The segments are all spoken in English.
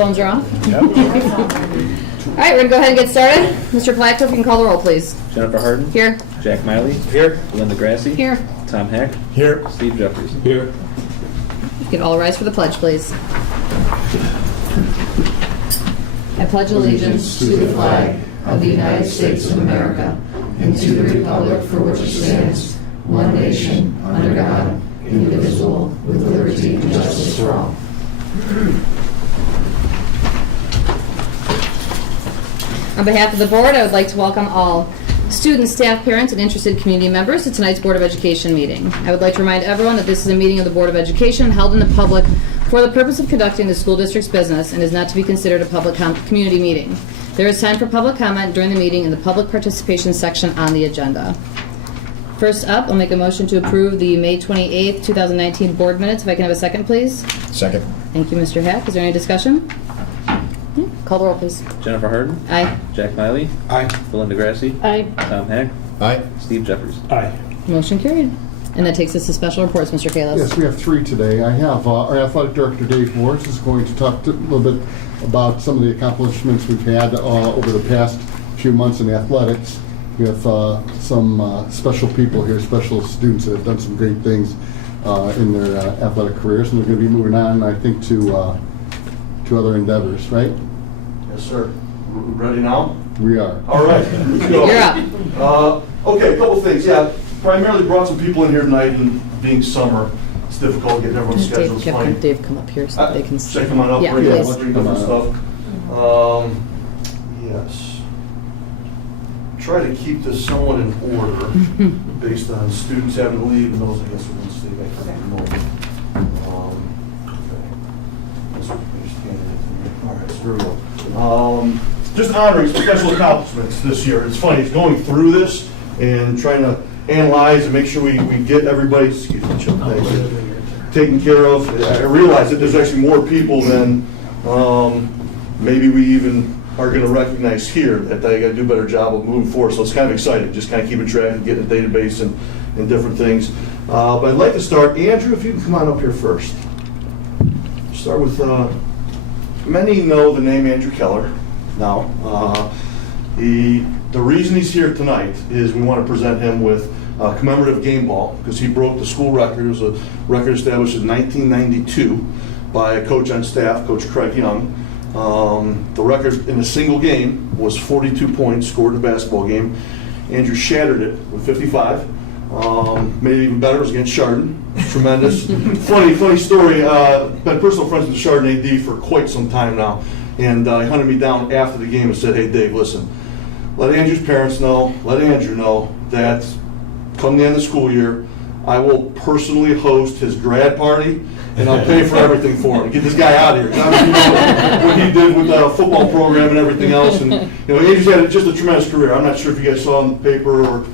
Phones are off. Yep. All right, we're going to go ahead and get started. Mr. Plato, if you can call the roll, please. Jennifer Harden. Here. Jack Miley. Here. Linda Grassi. Here. Tom Heck. Here. Steve Jeffries. Here. You can all rise for the pledge, please. I pledge allegiance to the flag of the United States of America and to the republic for which it stands, one nation, under God, indivisible, with liberty and justice for all. On behalf of the board, I would like to welcome all students, staff, parents, and interested community members to tonight's Board of Education meeting. I would like to remind everyone that this is a meeting of the Board of Education held in the public for the purpose of conducting the school district's business and is not to be considered a public community meeting. There is time for public comment during the meeting in the public participation section on the agenda. First up, I'll make a motion to approve the May 28th, 2019 board minutes. If I can have a second, please. Second. Thank you, Mr. Hack. Is there any discussion? Call the roll, please. Jennifer Harden. Aye. Jack Miley. Aye. Belinda Grassi. Aye. Tom Heck. Aye. Steve Jeffries. Aye. Motion carried. And that takes us to special reports, Mr. Kalis. Yes, we have three today. I have our athletic director, Dave Morris, is going to talk a little bit about some of the accomplishments we've had over the past few months in athletics. We have some special people here, special students that have done some great things in their athletic careers, and they're going to be moving on, I think, to other endeavors, right? Yes, sir. Ready now? We are. All right. Let's go. You're up. Okay, a couple things. Yeah, primarily brought some people in here tonight, and being summer, it's difficult getting everyone's schedules fine. Dave, come up here so they can see. Should I come on up? Yeah, Bring please. different stuff. Yes. Try to keep this somewhat in order based on students having to leave and those, I guess, are going to stay back for the moment. All right, so here we go. Just honoring some special accomplishments this year. It's funny, it's going through this and trying to analyze and make sure we get everybody's taken care of. I realize that there's actually more people than maybe we even are going to recognize here, that they got to do a better job of moving forward. So it's kind of exciting, just kind of keeping track and getting a database and different things. But I'd like to start, Andrew, if you can come on up here first. Start with, many know the name Andrew Keller now. The reason he's here tonight is we want to present him with commemorative game ball, because he broke the school record. It was a record established in 1992 by a coach on staff, Coach Craig Young. The record in a single game was 42 points scored in a basketball game. Andrew shattered it with 55. Made it even better, it was against Chardon. Tremendous. funny story. Been personal friends with the Chardon AD for quite some time now. And he hunted me down after the game and said, "Hey Dave, listen, let Andrew's parents know, let Andrew know that come the end of the school year, I will personally host his grad party, and I'll pay for everything for him. Get this guy out of here." Obviously, you know what he did with the football program and everything else. And Andrew's had just a tremendous career. I'm not sure if you guys saw in the paper or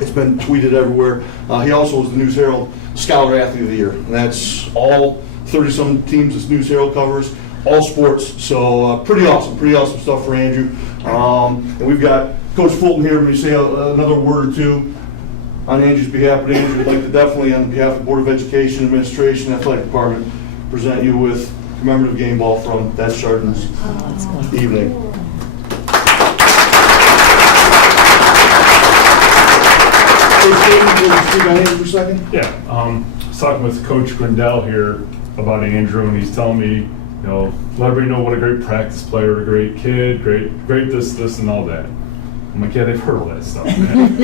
it's been tweeted everywhere. He also was the News Herald Scholar Athlete of the Year, and that's all 30-some teams this News Herald covers, all sports. So pretty awesome stuff for Andrew. And we've got Coach Fulton here. Let me say another word or two on Andrew's behalf. But Andrew would like to definitely, on behalf of the Board of Education, Administration, Athletic Department, present you with commemorative game ball from that Chardon's evening. Speak on Andrew for a second? Yeah, I was talking with Coach Grindell here about Andrew, and he's telling me, let everybody know what a great practice player, a great kid, great this, and all that. I'm like, yeah, they've heard all that stuff, man.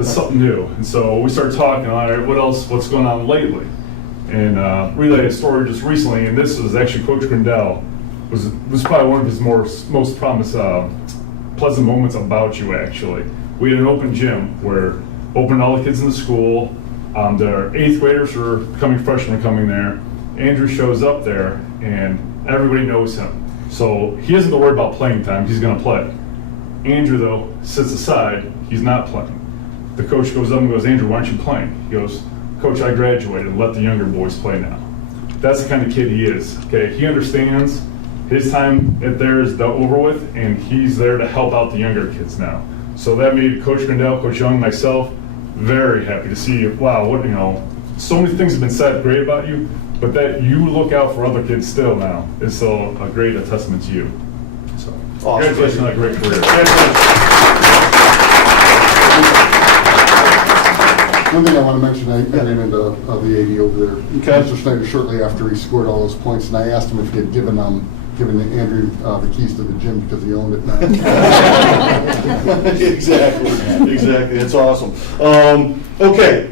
It's something new. And so we started talking, all right, what's going on lately? And relayed a story just recently, and this was actually Coach Grindell, was probably one of his most pleasant moments about you, actually. We had an open gym where opened all the kids in the school. The 8th graders who are becoming freshmen are coming there. Andrew shows up there, and everybody knows him. So he doesn't have to worry about playing time. He's going to play. Andrew, though, sits aside. He's not playing. The coach goes up and goes, "Andrew, why aren't you playing?" He goes, "Coach, I graduated. Let the younger boys play now." That's the kind of kid he is. Okay, he understands his time there is over with, and he's there to help out the younger kids now. So that made Coach Grindell, Coach Young, myself very happy to see, wow, so many things have been said great about you, But that you look out for other kids still now is so a great testament to you. So, Awesome. congratulations on a great career. One thing I want to mention, I ran into the AD over there, Okay. Mr. Snyder, shortly after he scored all those points, and I asked him if he had given Andrew the keys to the gym because he owned it now. Exactly. That's awesome. Okay.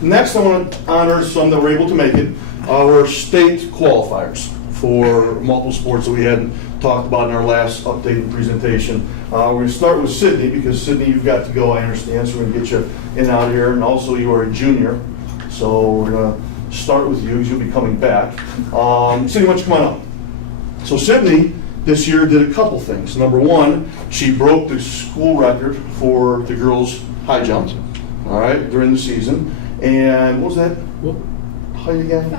Next, I want to honor some that were able to make it. Our state qualifiers for multiple sports that we hadn't talked about in our last updated presentation. We're going to start with Sydney, because Sydney, you've got to go, I understand, so we're going to get you in and out of here. And also, you are a junior, so we're going to start with you, because you'll be coming back. Sydney, why don't you come on up? So Sydney this year did a couple things. Number one, she broke the school record for the girls' high jump, all right, during the season. And what was that? How you again?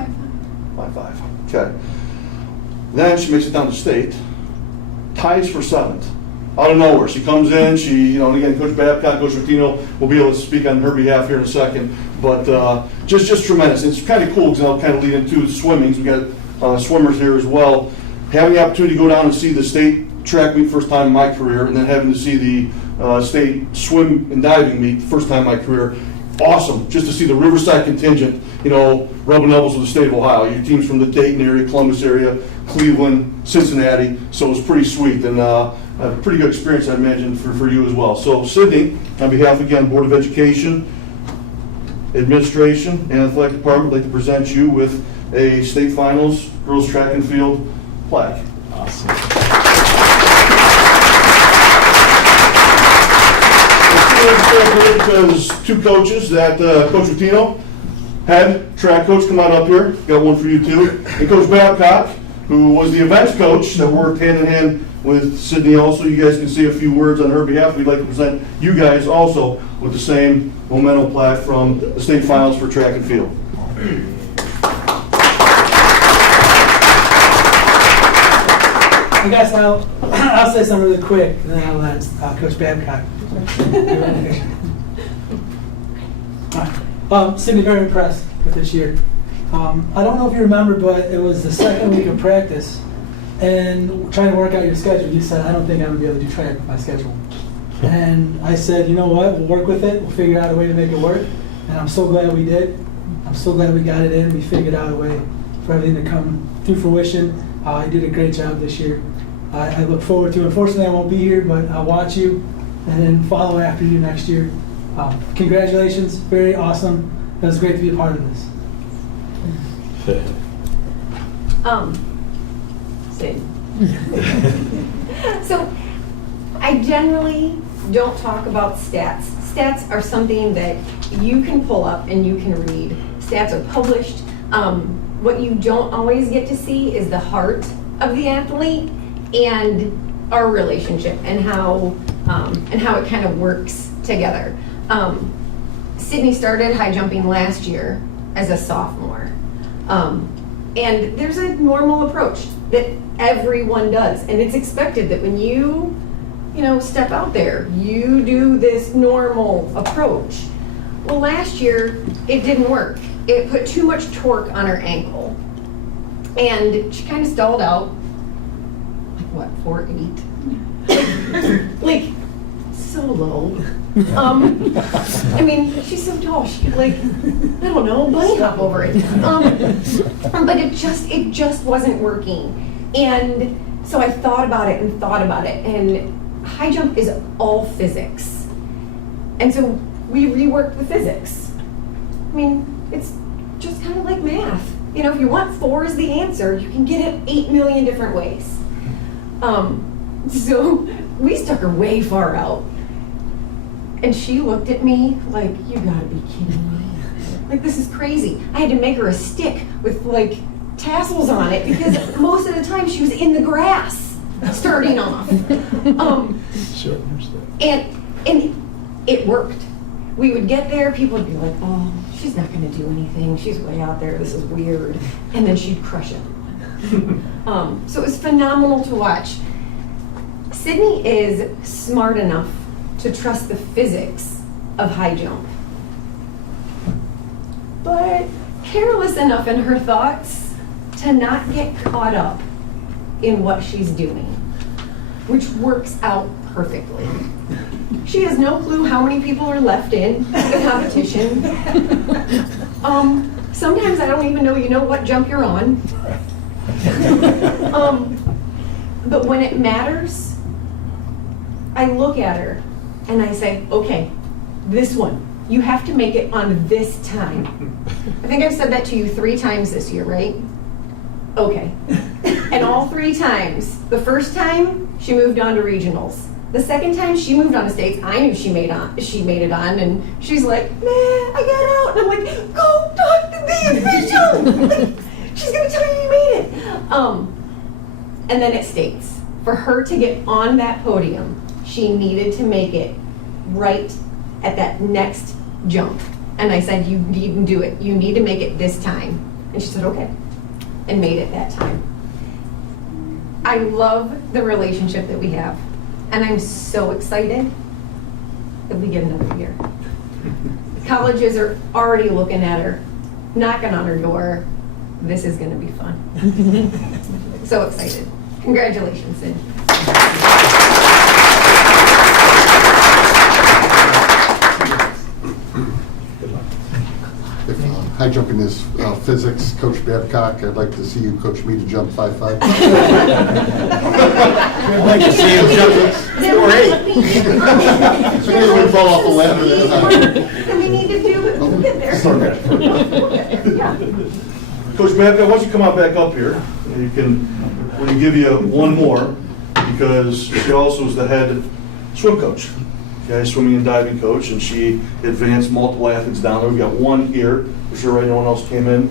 5'5". Okay. Then she makes it down to state, ties for 7th. Out of nowhere, she comes in. She, and again, Coach Babcock, Coach Rutino will be able to speak on her behalf here in a second. But just tremendous. It's kind of cool because I'll kind of lead into swimming. We got swimmers here as well. Having the opportunity to go down and see the state track meet first time in my career, and then having to see the state swim and diving meet first time in my career. Awesome, just to see the Riverside contingent, rubbing elbows with the state of Ohio. Your team's from the Dayton area, Columbus area, Cleveland, Cincinnati, so it was pretty sweet, and a pretty good experience, I imagine, for you as well. So Sydney, on behalf, again, Board of Education, Administration, and Athletic Department, I'd like to present you with a state finals girls track and field plaque. Awesome. Because two coaches that Coach Rutino, head track coach, come on up here. Got one for you too. And Coach Babcock, who was the events coach that worked hand in hand with Sydney also. You guys can say a few words on her behalf. We'd like to present you guys also with the same memento plaque from the state finals for track and field. I guess I'll say something really quick, and then I'll let Coach Babcock. Sydney, very impressed with this year. I don't know if you remember, but it was the second week of practice, and trying to work out your schedule, you said, I don't think I'm going to be able to do track with my schedule. And I said, you know what, we'll work with it, we'll figure out a way to make it work, and I'm so glad we did. I'm so glad we got it in, we figured out a way for everything to come to fruition. You did a great job this year. I look forward to, unfortunately I won't be here, but I'll watch you and then follow after you next year. Congratulations, very awesome. It was great to be a part of this. Sid. So, I generally don't talk about stats. Stats are something that you can pull up and you can read. Stats are published. What you don't always get to see is the heart of the athlete and our relationship and how it kind of works together. Sydney started high jumping last year as a sophomore. And there's a normal approach that everyone does. And it's expected that when you step out there, you do this normal approach. Well, last year, it didn't work. It put too much torque on her ankle. And she kind of stalled out, 4'8". Like, so low. I mean, she's so tall, she could, I don't know, bunny hop over it. But it just wasn't working. And so I thought about it, and high jump is all physics. And so we reworked the physics. I mean, it's just kind of like math. If you want 4 as the answer, you can get it 8 million different ways. So we stuck her way far out. And she looked at me like, you gotta be kidding me. This is crazy. I had to make her a stick with tassels on it because most of the time she was in the grass starting off. And it worked. We would get there, people would be like, oh, she's not gonna do anything. She's way out there, this is weird. And then she'd crush it. So it was phenomenal to watch. Sydney is smart enough to trust the physics of high jump. But careless enough in her thoughts to not get caught up in what she's doing, which works out perfectly. She has no clue how many people are left in the competition. Sometimes I don't even know what jump you're on. But when it matters, I look at her and I say, okay, this one, you have to make it on this time. I think I've said that to you 3 times this year, right? Okay. And all 3 times, the first time she moved on to regionals. The second time she moved on to states, I knew she made it on, and she's like, "Man, I got out." And I'm like, "Go talk to the official." Like, she's gonna tell you you made it. And then it states, for her to get on that podium, she needed to make it right at that next jump. And I said, "You need to do it. You need to make it this time." And she said, "Okay," and made it that time. I love the relationship that we have. And I'm so excited that we get another year. Colleges are already looking at her, knocking on her door. This is going to be fun. So excited. Congratulations, Sid. If high jumping is physics, Coach Babcock, I'd like to see you coach me to jump 5'5". I'd like to see him jump 4'8". So maybe we fall off the ladder that time. And we need to do it. We'll get there. We'll get there. Yeah. Coach Babcock, why don't you come on back up here? You can, we're gonna give you one more, because she also is the head swim coach. Okay, swimming and diving coach, and she advanced multiple athletes down there. We've got one here. For sure, right? No one else came in?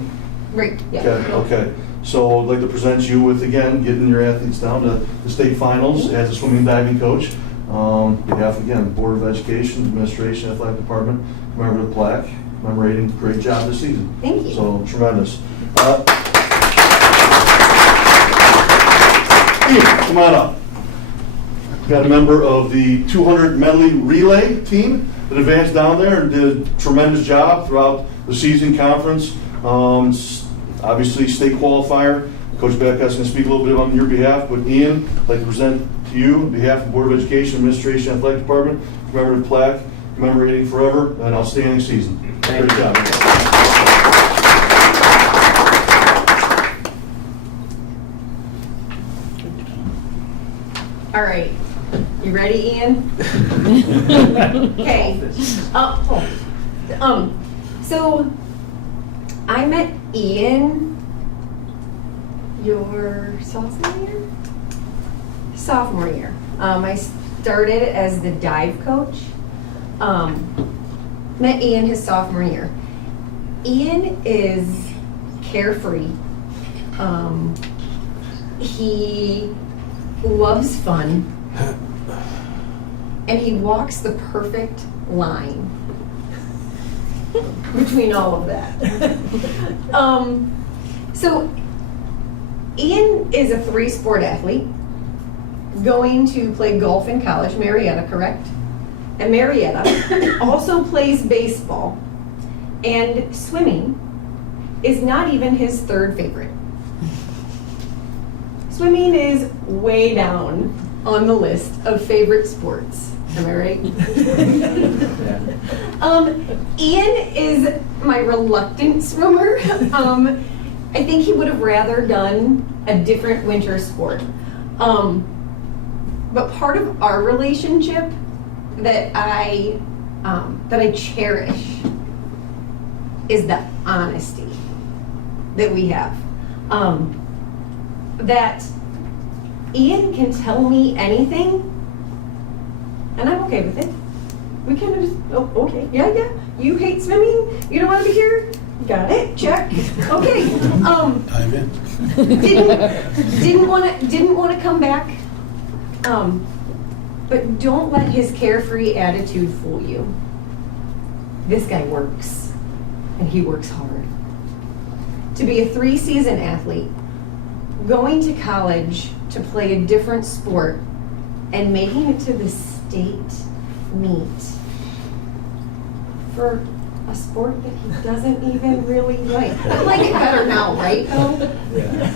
Right, yeah. Okay. So I'd like to present you with, again, getting your athletes down to the state finals as a swimming and diving coach. On behalf, again, Board of Education, Administration, Athletic Department, commemorative plaque, commemorating great job this season. Thank you. So, tremendous. Ian, come on up. Got a member of the 200 medley relay team that advanced down there and did a tremendous job throughout the season conference. Obviously, state qualifier. Coach Babcock's going to speak a little bit on your behalf, but Ian, I'd like to present to you, on behalf of the Board of Education, Administration, Athletic Department, commemorative plaque, commemorating forever an outstanding season. Great job. All right. You ready, Ian? Okay. So I met Ian your sophomore year? Sophomore year. I started as the dive coach. Met Ian his sophomore year. Ian is carefree. He loves fun. And he walks the perfect line between all of that. So Ian is a 3-sport athlete going to play golf in college, Marietta, correct? And Marietta also plays baseball, and swimming is not even his 3rd favorite. Swimming is way down on the list of favorite sports. Am I right? Ian is my reluctant swimmer. I think he would have rather done a different winter sport. But part of our relationship that I cherish is the honesty that we have. That Ian can tell me anything, and I'm okay with it. We kind of just, oh, okay, yeah. You hate swimming? You don't want to be here? Got it, check. Okay. Dive in. Didn't want to come back. But don't let his carefree attitude fool you. This guy works, and he works hard. To be a 3-season athlete, going to college to play a different sport, and making it to the state meet for a sport that he doesn't even really like. I like it better now, right?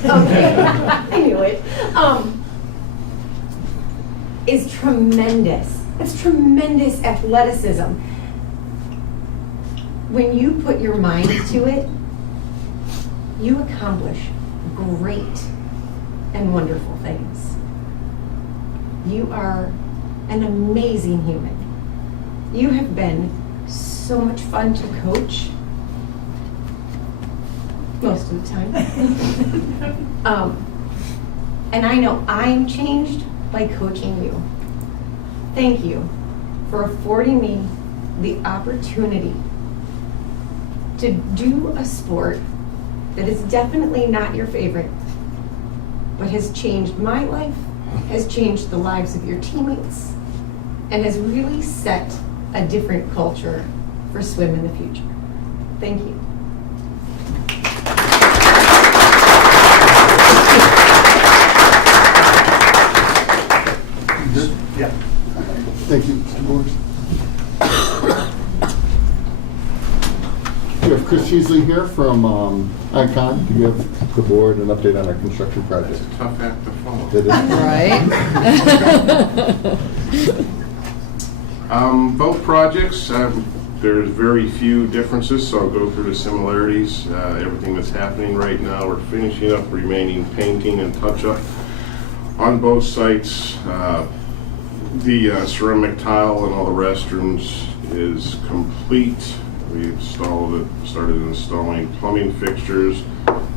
Okay, I knew it. Is tremendous. It's tremendous athleticism. When you put your mind to it, you accomplish great and wonderful things. You are an amazing human. You have been so much fun to coach most of the time. And I know I'm changed by coaching you. Thank you for affording me the opportunity to do a sport that is definitely not your favorite, but has changed my life, has changed the lives of your teammates, and has really set a different culture for swim in the future. Thank you. Yeah. Thank you, Mr. Morris. We have Chris Heasley here from ICON to give the board an update on our construction project. Tough act to follow. It is. Right? Both projects, there's very few differences, so I'll go through the similarities. Everything that's happening right now, we're finishing up remaining painting and touch-up on both sites. The ceramic tile in all the restrooms is complete. We started installing plumbing fixtures.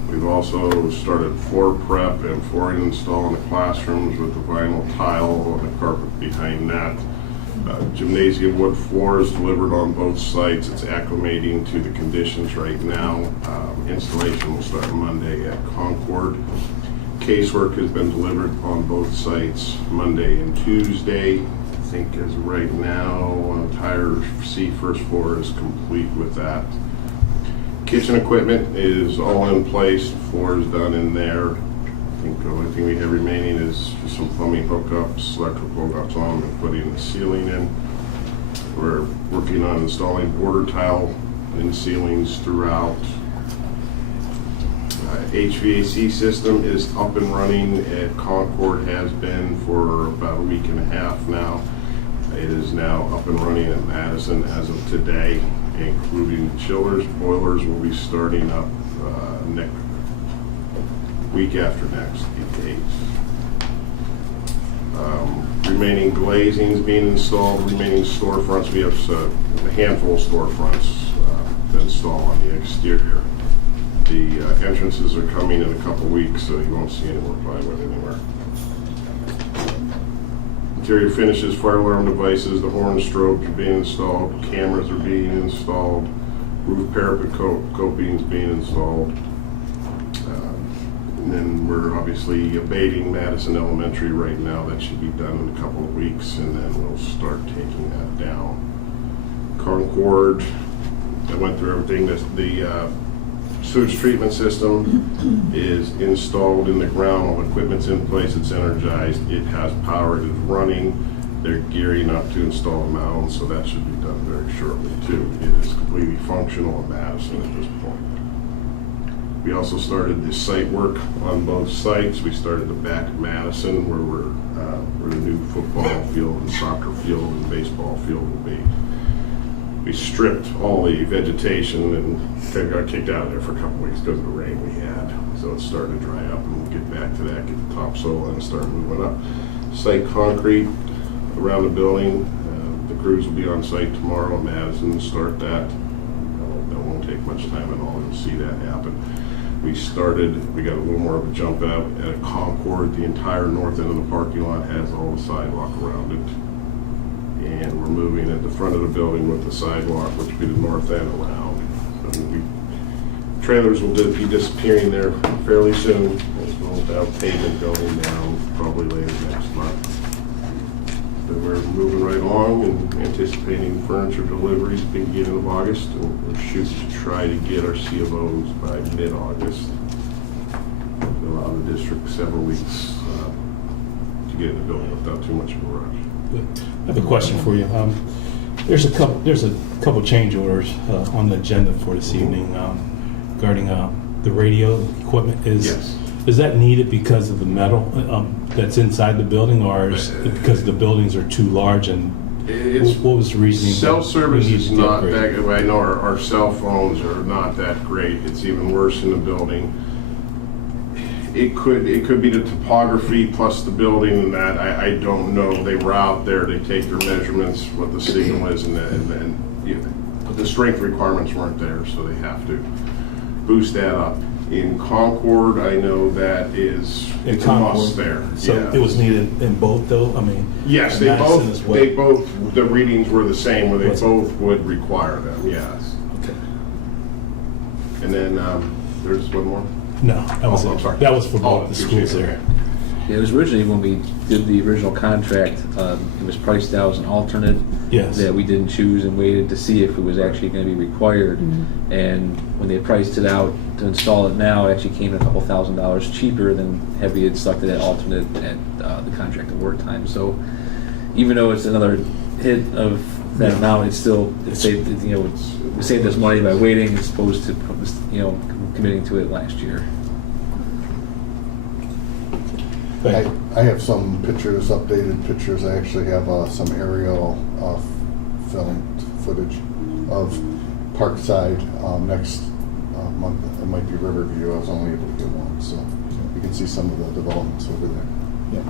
We've also started floor prep and flooring install in the classrooms with the vinyl tile on the carpet behind that. Gymnasium wood floors delivered on both sites. It's acclimating to the conditions right now. Installation will start Monday at Concord. Casework has been delivered on both sites Monday and Tuesday. I think as of right now, entire C first floor is complete with that. Kitchen equipment is all in place. Floor is done in there. I think the only thing we have remaining is some plumbing hookups, electrical hookups on, and putting the ceiling in. We're working on installing border tile in ceilings throughout. HVAC system is up and running at Concord, has been for about a week and a half now. It is now up and running at Madison as of today, including chillers. Boilers will be starting up next week after next, the 8th. Remaining glazings being installed, remaining storefronts. We have a handful of storefronts to install on the exterior. The entrances are coming in a couple weeks, so you won't see any more plywood anywhere. Interior finishes, fire alarm devices, the horn strobes are being installed, cameras are being installed, roof parapet coping is being installed. And then we're obviously abating Madison Elementary right now. That should be done in a couple of weeks, and then we'll start taking that down. Concord, I went through everything. The sewage treatment system is installed in the ground. All the equipment's in place. It's energized. It has power. It is running. They're gearing up to install a mound, so that should be done very shortly too. It is completely functional in Madison at this point. We also started the site work on both sites. We started the back of Madison, where the new football field and soccer field and baseball field will be. We stripped all the vegetation and got kicked out of there for a couple weeks because of the rain we had. So it's starting to dry up, and we'll get back to that, get the topsoil and start moving up. Site concrete around the building. The crews will be on site tomorrow in Madison to start that. That won't take much time at all. You'll see that happen. We got a little more of a jump out at Concord. The entire north end of the parking lot has all the sidewalk around it. And we're moving at the front of the building with the sidewalk, which will be the north end around. Trailers will be disappearing there fairly soon. We'll have pavement going down probably later next month. So we're moving right along and anticipating furniture deliveries beginning of August. And we're shooting to try to get our C of Os by mid-August. Allow the district several weeks to get in the building without too much of a rush. I have a question for you. There's a couple change orders on the agenda for this evening regarding the radio equipment. Yes. Is that needed because of the metal that's inside the building, or is it because the buildings are too large? And It's, what was the reasoning? cell service we is needed to not upgrade? that good. I know our cell phones are not that great. It's even worse in the building. It could be the topography plus the building and that. I don't know. They were out there. They take their measurements, what the signal is, and you know, the strength requirements weren't there, so they have to boost that up. In Concord, I know that is In it's a Concord. must there. So Yeah. it was needed in both, though. I mean, Yes, in Madison as well? they both, the readings were the same, where they Was it? both would require them, yes. Okay. And then, there's one more? No, that was Oh, I'm it. sorry. That was for Oh, both the excuse me, schools there. okay. Yeah, it was originally when we did the original contract, it was priced out as an alternate. Yes. That we didn't choose and waited to see if it was actually going to be required. And when they priced it out to install it now, it actually came in a couple $1,000s cheaper than had we had selected that alternate at the contract of work time. So even though it's another hit of that amount, it saved, we saved us money by waiting as opposed to, committing to it last year. I have some pictures, updated pictures. I actually have some aerial film footage of Parkside next month. It might be Riverview. I was only able to get one, so you can see some of the developments over there. Yeah.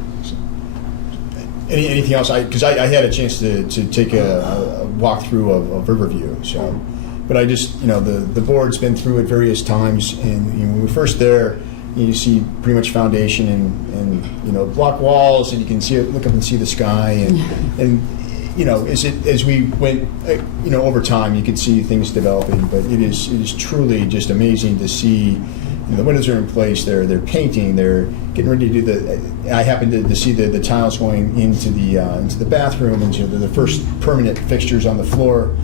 Anything else? Because I had a chance to take a walkthrough of Riverview. So, but I just the board's been through it various times, and when we were first there, you see pretty much foundation and block walls, and you can see it, look up and see the sky, and as we went over time, you could see things developing. But it is truly just amazing to see. The windows are in place. They're painting. They're getting ready to do I happened to see the tiles going into the bathroom, into the first permanent fixtures on the floor.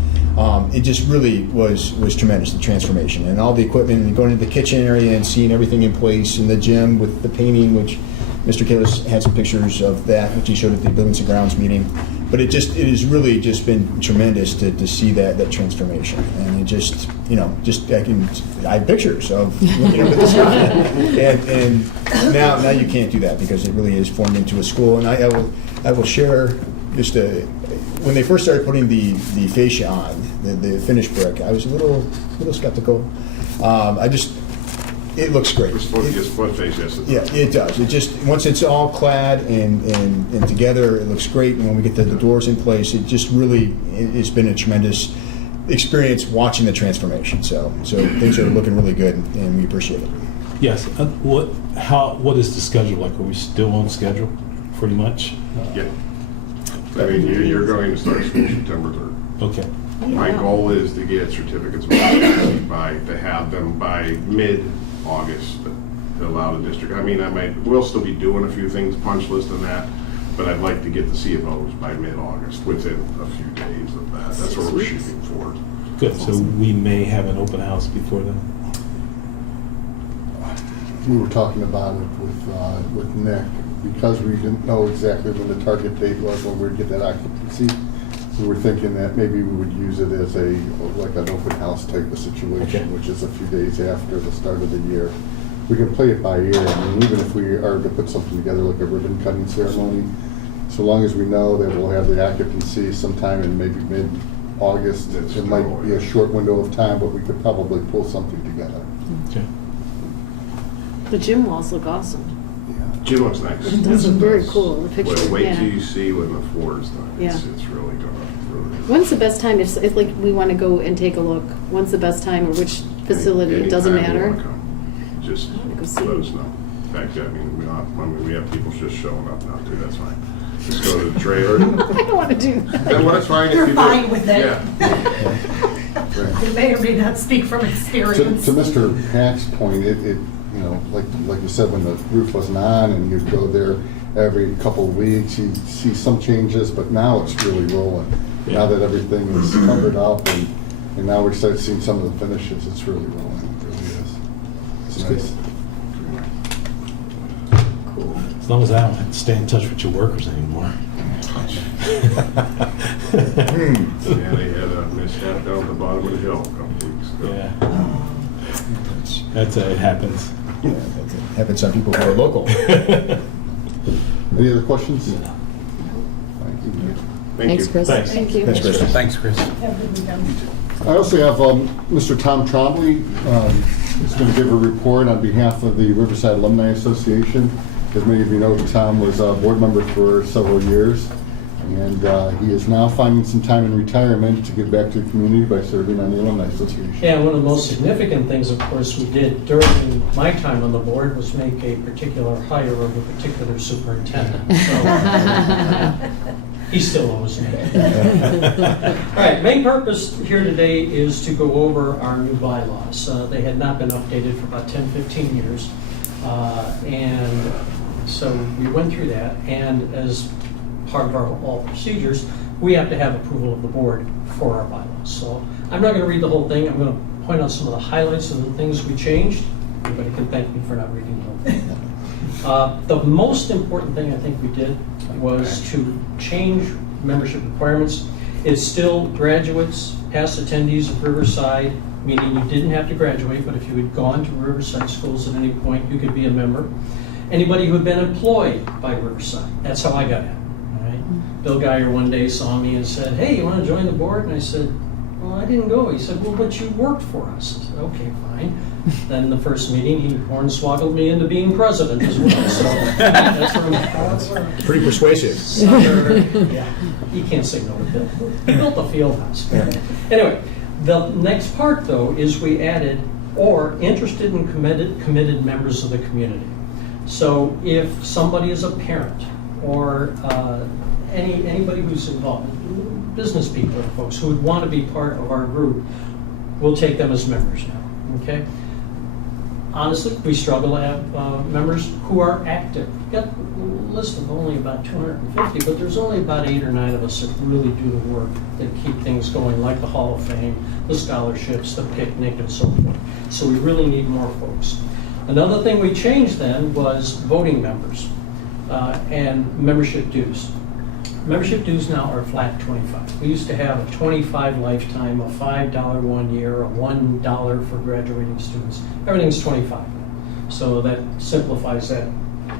It just really was tremendous, the transformation, and all the equipment, and going into the kitchen area and seeing everything in place, in the gym with the painting, which Mr. Kalis had some pictures of that, which he showed at the Buildings and Grounds meeting. But it has really just been tremendous to see that transformation, and it just I have pictures of looking up at the sky, and now you can't do that because it really is formed into a school. And I will share just when they first started putting the fascia on the finished brick, I was a little skeptical. It looks great. We're supposed to get split face, yes. Yeah, it does. It just, once it's all clad and together, it looks great. And when we get the doors in place, it just really, it's been a tremendous experience watching the transformation. So things are looking really good, and we appreciate it. Yes. What is the schedule like? Are we still on schedule, pretty much? Yeah. I mean, you're going to start school September 3rd. Okay. My goal is to get certificates of occupancy to have them by mid-August to allow the district. I mean, we'll still be doing a few things, punch list and that, but I'd like to get the CFOs by mid-August, within a few days of that. That's what we're shooting for. Good. So we may have an open house before then. We were talking about it with Nick, because we didn't know exactly when the target date was when we would get that occupancy. We were thinking that maybe we would use it as like an open house type of situation, Okay. which is a few days after the start of the year. We can play it by ear. I mean, even if we are to put something together like a ribbon cutting ceremony, so long as we know that we'll have the occupancy sometime in maybe mid-August. It might be a short window of time, but we could probably pull something together. Okay. The gym walls look awesome. Gym looks nice. It does look very cool, the picture, Wait yeah. till you see when the floor is done. Yeah. It's really gonna. When's the best time, if like we want to go and take a look, when's the best time, or which facility, it doesn't Anytime you matter? wanna come, just I wanna go see. let us know. In fact, we have people just showing up now too, that's fine. Just go to the trailer. I don't want to do that. Then what, it's fine if You're you do. fine with it. Yeah. I may or may not speak from To experience. Mr. Hack's point, like you said, when the roof wasn't on and you'd go there every couple of weeks, you'd see some changes, but now it's really rolling. Yeah. Now that everything is covered up and now we start seeing some of the finishes, it's really rolling. It really is. It's nice. As long as I don't have to stay in touch with your workers anymore. much. Yeah, they had a mishap down at the bottom of the hill a couple weeks ago. Yeah. It happens. Yeah, that happens on people who are local. Any other questions? Thank you. Thank Thanks, you. Chris. Thanks. Thank you. Thanks, Kristen. Thanks, Chris. Have a good weekend. I also have Mr. Tom Trombley, who's going to give a report on behalf of the Riverside Alumni Association. As many of you know, Tom was a board member for several years, and he is now finding some time in retirement to give back to the community by serving on the Alumni Association. And one of the most significant things, of course, we did during my time on the board was make a particular hire of a particular superintendent. So he still owes me. All right, main purpose here today is to go over our new bylaws. They had not been updated for about 10, 15 years. And so we went through that, and as part of our all procedures, we have to have approval of the board for our bylaws. So I'm not going to read the whole thing. I'm going to point out some of the highlights of the things we changed. Everybody can thank me for not reading the whole thing. The most important thing I think we did was to change membership requirements. It's still graduates, past attendees of Riverside, meaning you didn't have to graduate, but if you had gone to Riverside schools at any point, you could be a member. Anybody who had been employed by Riverside, that's how I got in. All right? Bill Geyer one day saw me and said, "Hey, you want to join the board?" And I said, "Well, I didn't go." He said, "Well, but you worked for us." I said, "Okay, fine." Then the first meeting, he hornswoggled me into being president as well. So that's where I'm Pretty persuasive. yeah, you can't say no to Bill. He built the field house. Anyway, the next part, though, is we added or interested and committed members of the community. So if somebody is a parent or anybody who's involved, business people, folks who would want to be part of our group, we'll take them as members now. Okay. Honestly, we struggle to have members who are active. We've got a list of only about 250, but there's only about 8 or 9 of us that really do the work that keep things going, like the Hall of Fame, the scholarships, the picnic, and so forth. So we really need more folks. Another thing we changed then was voting members and membership dues. Membership dues now are flat 25. We used to have a 25 lifetime, a $5 1 year, a $1 for graduating students. Everything's 25 now. So that simplifies that,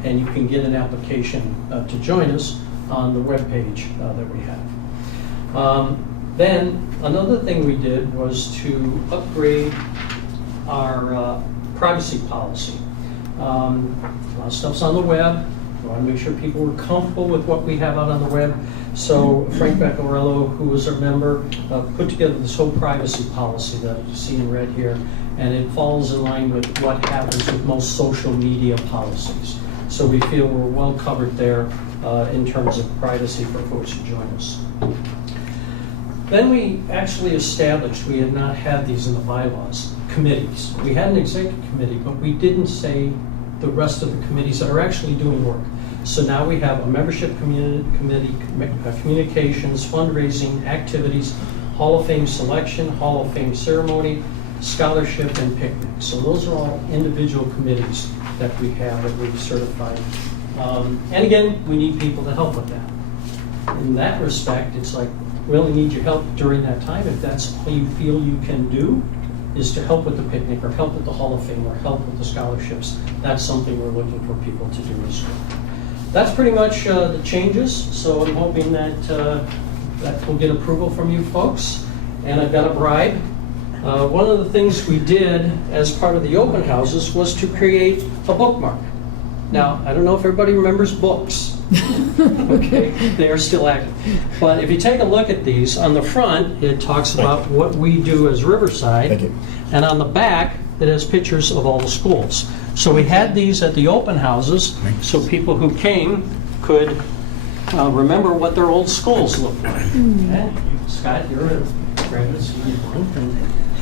and you can get an application to join us on the webpage that we have. Then another thing we did was to upgrade our privacy policy. A lot of stuff's on the web. We want to make sure people were comfortable with what we have out on the web. So Frank Beccarello, who was our member, put together this whole privacy policy that you see in red here, and it falls in line with what happens with most social media policies. So we feel we're well covered there in terms of privacy for folks who join us. Then we actually established, we had not had these in the bylaws, committees. We had an executive committee, but we didn't say the rest of the committees that are actually doing work. So now we have a membership committee, communications, fundraising, activities, Hall of Fame selection, Hall of Fame ceremony, scholarship, and picnic. So those are all individual committees that we have that we've certified. And again, we need people to help with that. In that respect, it's like, we only need your help during that time. If that's all you feel you can do, is to help with the picnic or help with the Hall of Fame or help with the scholarships. That's something we're looking for people to do as well. That's pretty much the changes, so I'm hoping that that we'll get approval from you folks. And I've got a bribe. One of the things we did as part of the open houses was to create a bookmark. Now, I don't know if everybody remembers books. Okay, they are still active. But if you take a look at these, on the front, it talks about what we do as Riverside. Thank you. And on the back, it has pictures of all the schools. So we had these at the open houses, so people who came could remember what their old schools looked like. Okay? Scott, you're a graduate, so you want, and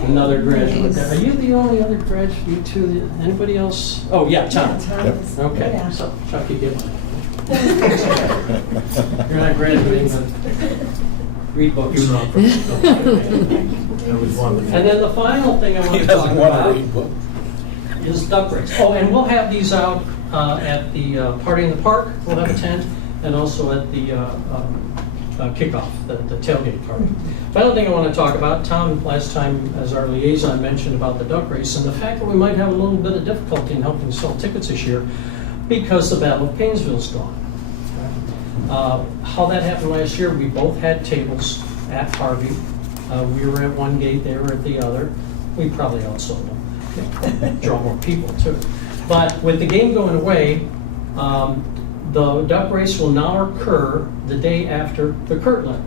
another graduate there. Are you the only other graduate? You two? Anybody else? Oh, yeah, Tom. Okay, so Chuck, you get one. You're not graduating, but read books. And then the final thing I want to talk about is duck race. Oh, and we'll have these out at the Party in the Park. We'll have a tent. and also at the kickoff, the tailgate party. Final thing I want to talk about, Tom last time as our liaison mentioned about the duck race and the fact that we might have a little bit of difficulty in helping sell tickets this year because the Battle of Painesville's gone. How that happened last year, we both had tables at Harvey. We were at one gate, they were at the other. We probably outsold them. Draw more people too. But with the game going away, the duck race will now occur the day after the Kirtland.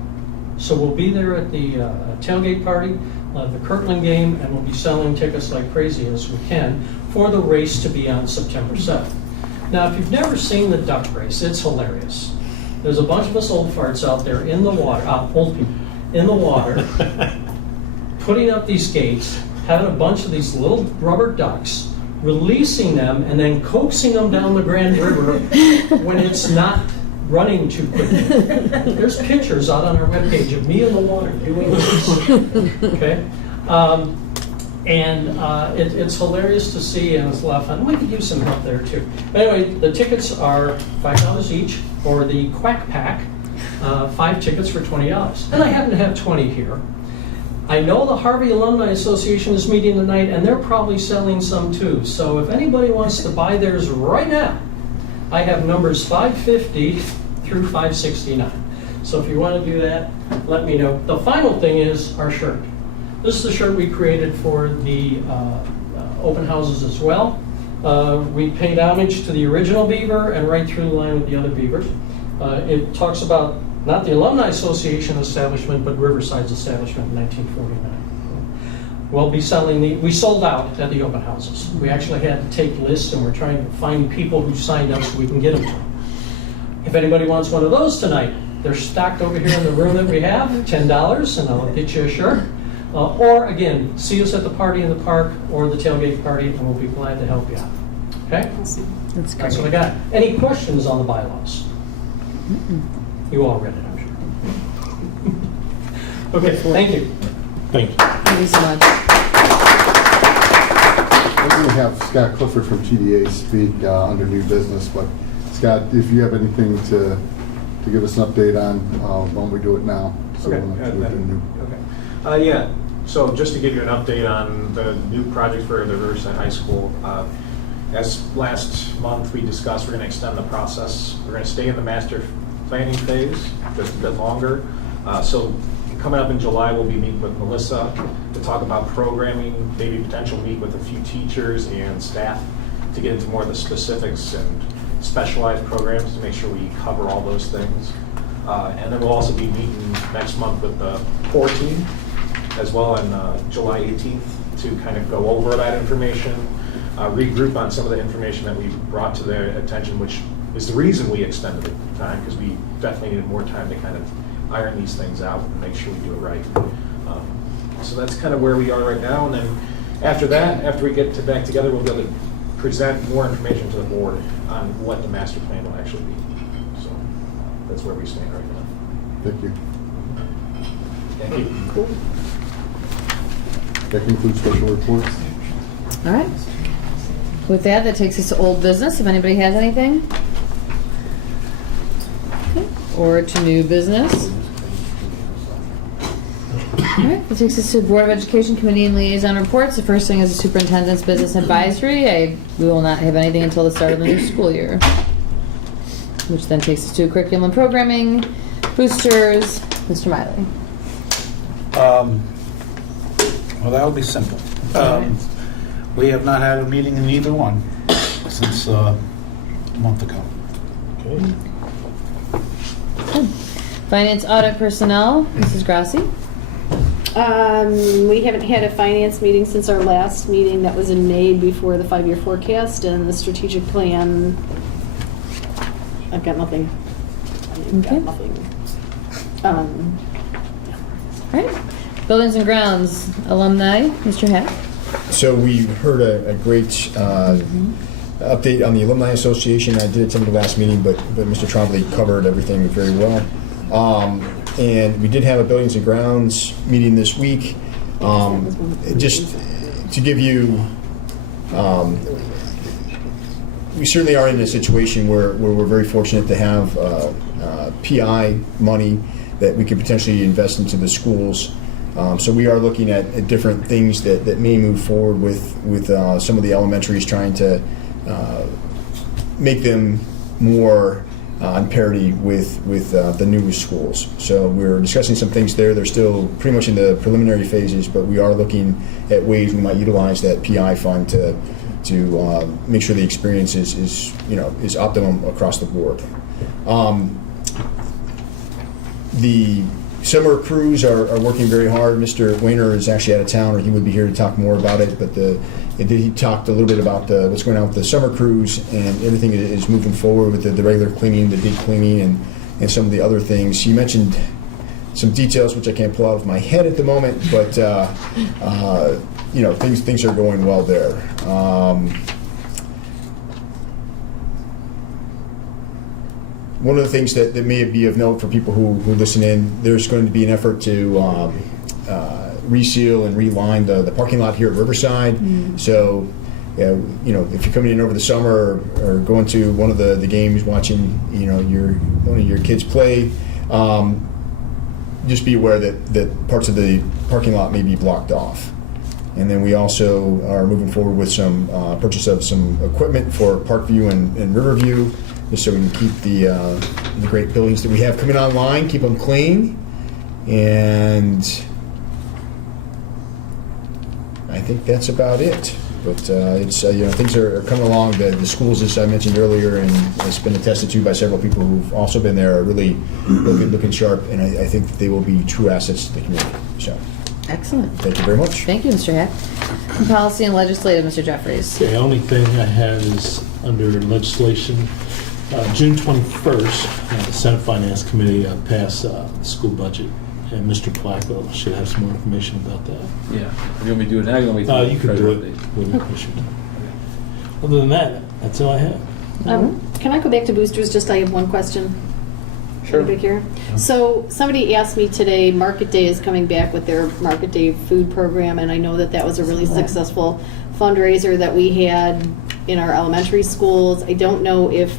So we'll be there at the tailgate party, the Kirtland game, and we'll be selling tickets like crazy as we can for the race to be on September 7th. Now, if you've never seen the duck race, it's hilarious. There's a bunch of us old farts out there in the water, old people, in the water, putting up these gates, having a bunch of these little rubber ducks, releasing them, and then coaxing them down the Grand River when it's not running too quickly. There's pictures out on our webpage of me in the water doing this. Okay? It's hilarious to see, and it's a lot of fun. We could use some help there too. But anyway, the tickets are $5 each for the Quack Pack, 5 tickets for $20. And I happen to have 20 here. I know the Harvey Alumni Association is meeting tonight, and they're probably selling some too. So if anybody wants to buy theirs right now, I have numbers 550 through 569. So if you want to do that, let me know. The final thing is our shirt. This is the shirt we created for the open houses as well. We paid homage to the original Beaver and right through the line with the other Beavers. It talks about not the Alumni Association establishment, but Riverside's establishment in 1949. We'll be selling we sold out at the open houses. We actually had to take lists, and we're trying to find people who signed up so we can get them to them. If anybody wants one of those tonight, they're stocked over here in the room that we have, $10, and I'll get you a shirt. Or again, see us at the party in the park or the tailgate party, and we'll be glad to help you out. Okay? That's great. That's what I got. Any questions on the bylaws? You all read it, I'm sure. Okay, thank you. Thank you. Thank you so much. We're going to have Scott Clifford from TDA speak under new business, but Scott, if you have anything to give us an update on, why don't we do it now? So Okay. we'll not do it in new. Yeah, so just to give you an update on the new project for the Riverside High School, as last month we discussed, we're going to extend the process. We're going to stay in the master planning phase just a bit longer. So coming up in July, we'll be meeting with Melissa to talk about programming, maybe potential meet with a few teachers and staff to get into more of the specifics and specialized programs to make sure we cover all those things. And then we'll also be meeting next month with the core team as well on July 18th to kind of go over that information, regroup on some of the information that we brought to their attention, which is the reason we extended the time, because we definitely needed more time to kind of iron these things out and make sure we do it right. So that's kind of where we are right now. And then after that, after we get back together, we'll be able to present more information to the board on what the master plan will actually be. So that's where we stand right now. Thank you. Thank you. Cool. That concludes special reports. All right. With that, that takes us to old business, if anybody has anything. Okay. Or to new business. All right, that takes us to Board of Education Committee and Liaison Reports. The first thing is the Superintendent's Business Advisory. We will not have anything until the start of the new school year. Which then takes us to curriculum programming, boosters. Mr. Miley. Well, that'll be simple. We have not had a meeting in either one since a month ago. Okay. Finance Audit Personnel, Mrs. Grassi. We haven't had a finance meeting since our last meeting that was in May before the 5-year forecast and the strategic plan. I've got nothing. I've got nothing. All right. Buildings and Grounds, Alumni, Mr. Hack. So we heard a great update on the Alumni Association. I did attend the last meeting, but Mr. Trombley covered everything very well. And we did have a Buildings and Grounds meeting this week. Just to give you we certainly are in a situation where we're very fortunate to have PI money that we could potentially invest into the schools. So we are looking at different things that may move forward with some of the elementaries, trying to make them more on parity with the new schools. So we're discussing some things there. They're still pretty much in the preliminary phases, but we are looking at ways we might utilize that PI fund to make sure the experience is optimum across the board. The summer crews are working very hard. Mr. Wayner is actually out of town, or he would be here to talk more about it, but he talked a little bit about what's going on with the summer crews, and everything is moving forward with the regular cleaning, the deep cleaning, and some of the other things. He mentioned some details which I can't pull out of my head at the moment, but things are going well there. One of the things that may be of note for people who listen in, there's going to be an effort to reseal and reline the parking lot here at Riverside. So, if you're coming in over the summer or going to one of the games, watching one of your kids play, just be aware that parts of the parking lot may be blocked off. And then we also are moving forward with some purchase of some equipment for Parkview and Riverview, just so we can keep the great buildings that we have coming online, keep them clean. And I think that's about it. But it's things are coming along. The schools, as I mentioned earlier, and it's been attested to by several people who've also been there, are really looking sharp, and I think that they will be true assets to the community. So, excellent. Thank you very much. Thank you, Mr. Hack. Policy and Legislative, Mr. Jeffries. The only thing I have is under legislation. June 21st, the Senate Finance Committee passed the school budget, and Mr. Placco should have some more information about that. Yeah. You want me to do it now? You want me to You can do it when you push it. Other than that, that's all I have. Can I go back to boosters? I have one question. Sure. Back here. So somebody asked me today, Market Day is coming back with their Market Day food program, and I know that was a really successful fundraiser that we had in our elementary schools. I don't know if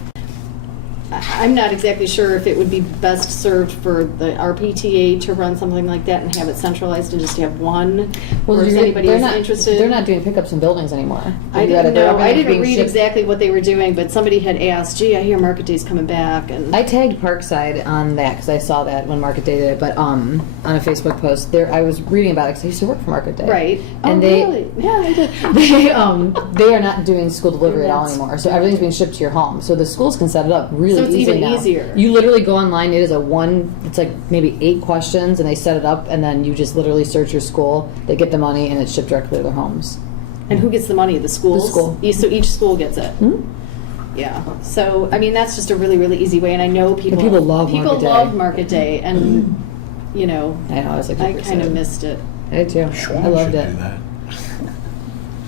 I'm not exactly sure if it would be best served for the RPTA to run something like that and have it centralized and just have one. Well, or is anybody interested? They're not doing pickups in buildings anymore. I didn't know. I didn't read exactly what they were doing, but somebody had asked, "Gee, I hear Market Day's coming back." And I tagged Parkside on that because I saw that when Market Day did it. But on a Facebook post, I was reading about it because I used to work for Market Day. Right. And really? Yeah, I did. They are not doing school delivery at all anymore. So everything's being shipped to your home. So the schools can set it up really it's easily even now. Easier. You literally go online. It is it's like maybe 8 questions, and they set it up, and then you just literally search your school. They get the money, and it's shipped directly to their homes. And who gets the money? The schools? The school. So each school gets it? Mm-hmm. Yeah. So, I mean, that's just a really, really easy way. And I know people love Market Day. And, I know. I kind of missed it. I did too. I loved it.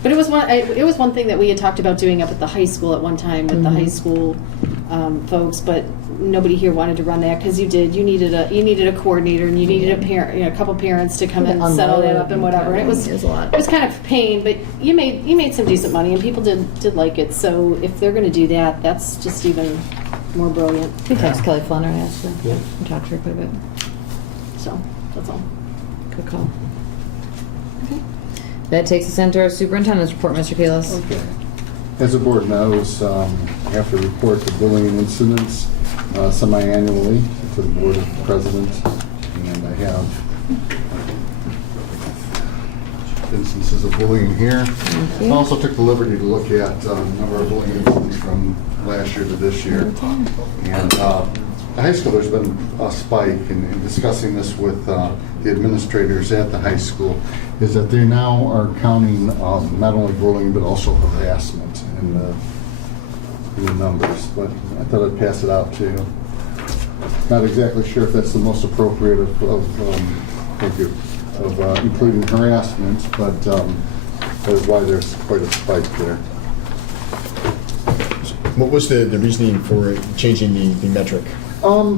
But it was one thing that we had talked about doing up at the high school at one time with the high school folks, but nobody here wanted to run that because you needed a coordinator and you needed a parent, a couple parents to come in and set all that up and whatever. And it was kind of a pain, but you made some decent money and people did like it. So if they're going to do that, that's just even more brilliant. I think text Kelly Flunder and ask her. Yeah. And talk to her quite a bit. So that's all. Good call. Okay. That takes us into our superintendent's report, Mr. Kalis. Okay. As the board knows, I have to report the bullying incidents semi-annually to the Board of President, and I have instances of bullying here. I also took the liberty to look at a number of bullying incidents from last year to this year. And the high school, there's been a spike in discussing this with the administrators at the high school, is that they now are counting not only bullying but also harassment in the numbers. But I thought I'd pass it out to you. Not exactly sure if that's the most appropriate of including harassment, but that is why there's quite a spike there. What was the reasoning for changing the metric?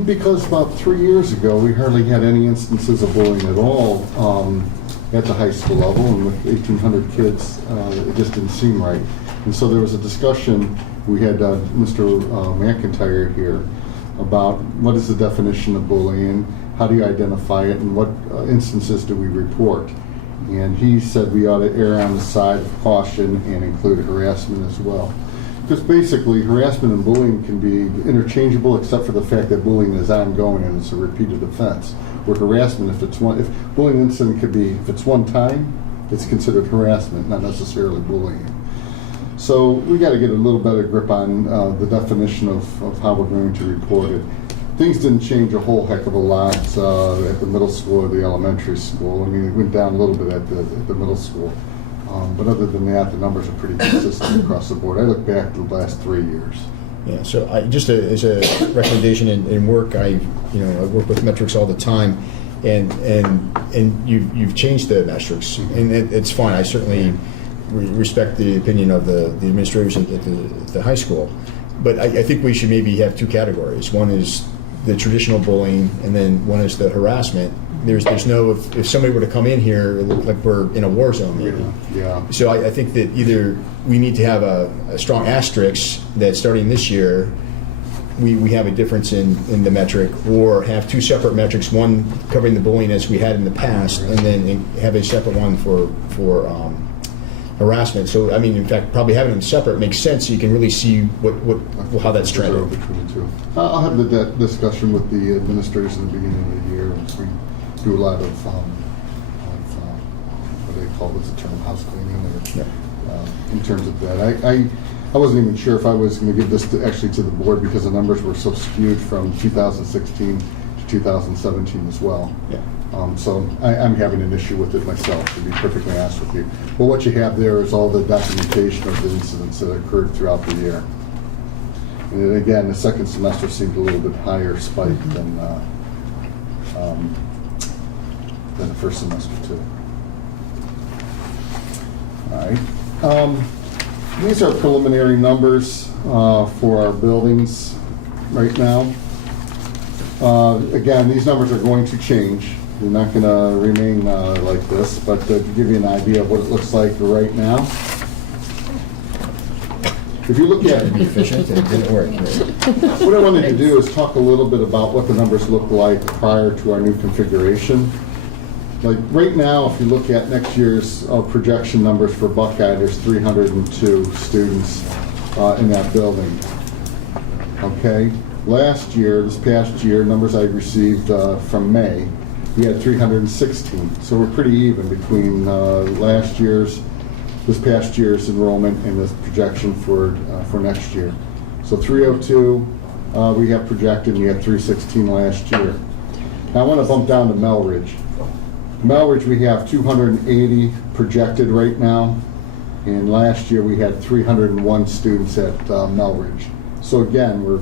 Because about 3 years ago, we hardly had any instances of bullying at all at the high school level, and with 1,800 kids, it just didn't seem right. And so there was a discussion, we had Mr. McIntyre here, about what is the definition of bullying, how do you identify it, and what instances do we report? And he said we ought to err on the side of caution and include harassment as well. Because basically, harassment and bullying can be interchangeable, except for the fact that bullying is ongoing and it's a repeated offense. Where harassment, if bullying incident could be, if it's one time, it's considered harassment, not necessarily bullying. So we got to get a little better grip on the definition of how we're going to report it. Things didn't change a whole heck of a lot at the middle school or the elementary school. I mean, it went down a little bit at the middle school. But other than that, the numbers are pretty consistent across the board. I look back to the last 3 years. Yeah, so as a recommendation in work, I work with metrics all the time, and you've changed the metrics, and it's fine. I certainly respect the opinion of the administrators at the high school, but I think we should maybe have two categories. One is the traditional bullying, and then one is the harassment. There's no, if somebody were to come in here, it looked like we're in a war zone maybe. Yeah. So I think that either we need to have a strong asterisk that starting this year, we have a difference in the metric, or have two separate metrics, one covering the bullying as we had in the past, and then have a separate one for harassment. So, I mean, in fact, probably having them separate makes sense, so you can really see how that's trending. Between the two. I'll have the discussion with the administrators in the beginning of the year. We do a lot of what do they call it? What's the term? House cleaning, in terms of that. I wasn't even sure if I was going to give this to the board, because the numbers were so skewed from 2016 to 2017 as well. Yeah. So I'm having an issue with it myself, to be perfectly honest with you. But what you have there is all the documentation of the incidents that occurred throughout the year. And then again, the second semester seemed a little bit higher spike than the first semester too. All right. These are preliminary numbers for our buildings right now. Again, these numbers are going to change. They're not going to remain like this, but to give you an idea of what it looks like right now. If you look at Trying to be efficient, it didn't work. what I wanted to do is talk a little bit about what the numbers look like prior to our new configuration. Like right now, if you look at next year's projection numbers for Buckeye, there's 302 students in that building. Okay, this past year, numbers I received from May, we had 316. So we're pretty even between this past year's enrollment and this projection for next year. So 302 we have projected, and we had 316 last year. Now I want to bump down to Melridge. Melridge, we have 280 projected right now, and last year we had 301 students at Melridge. So again, we're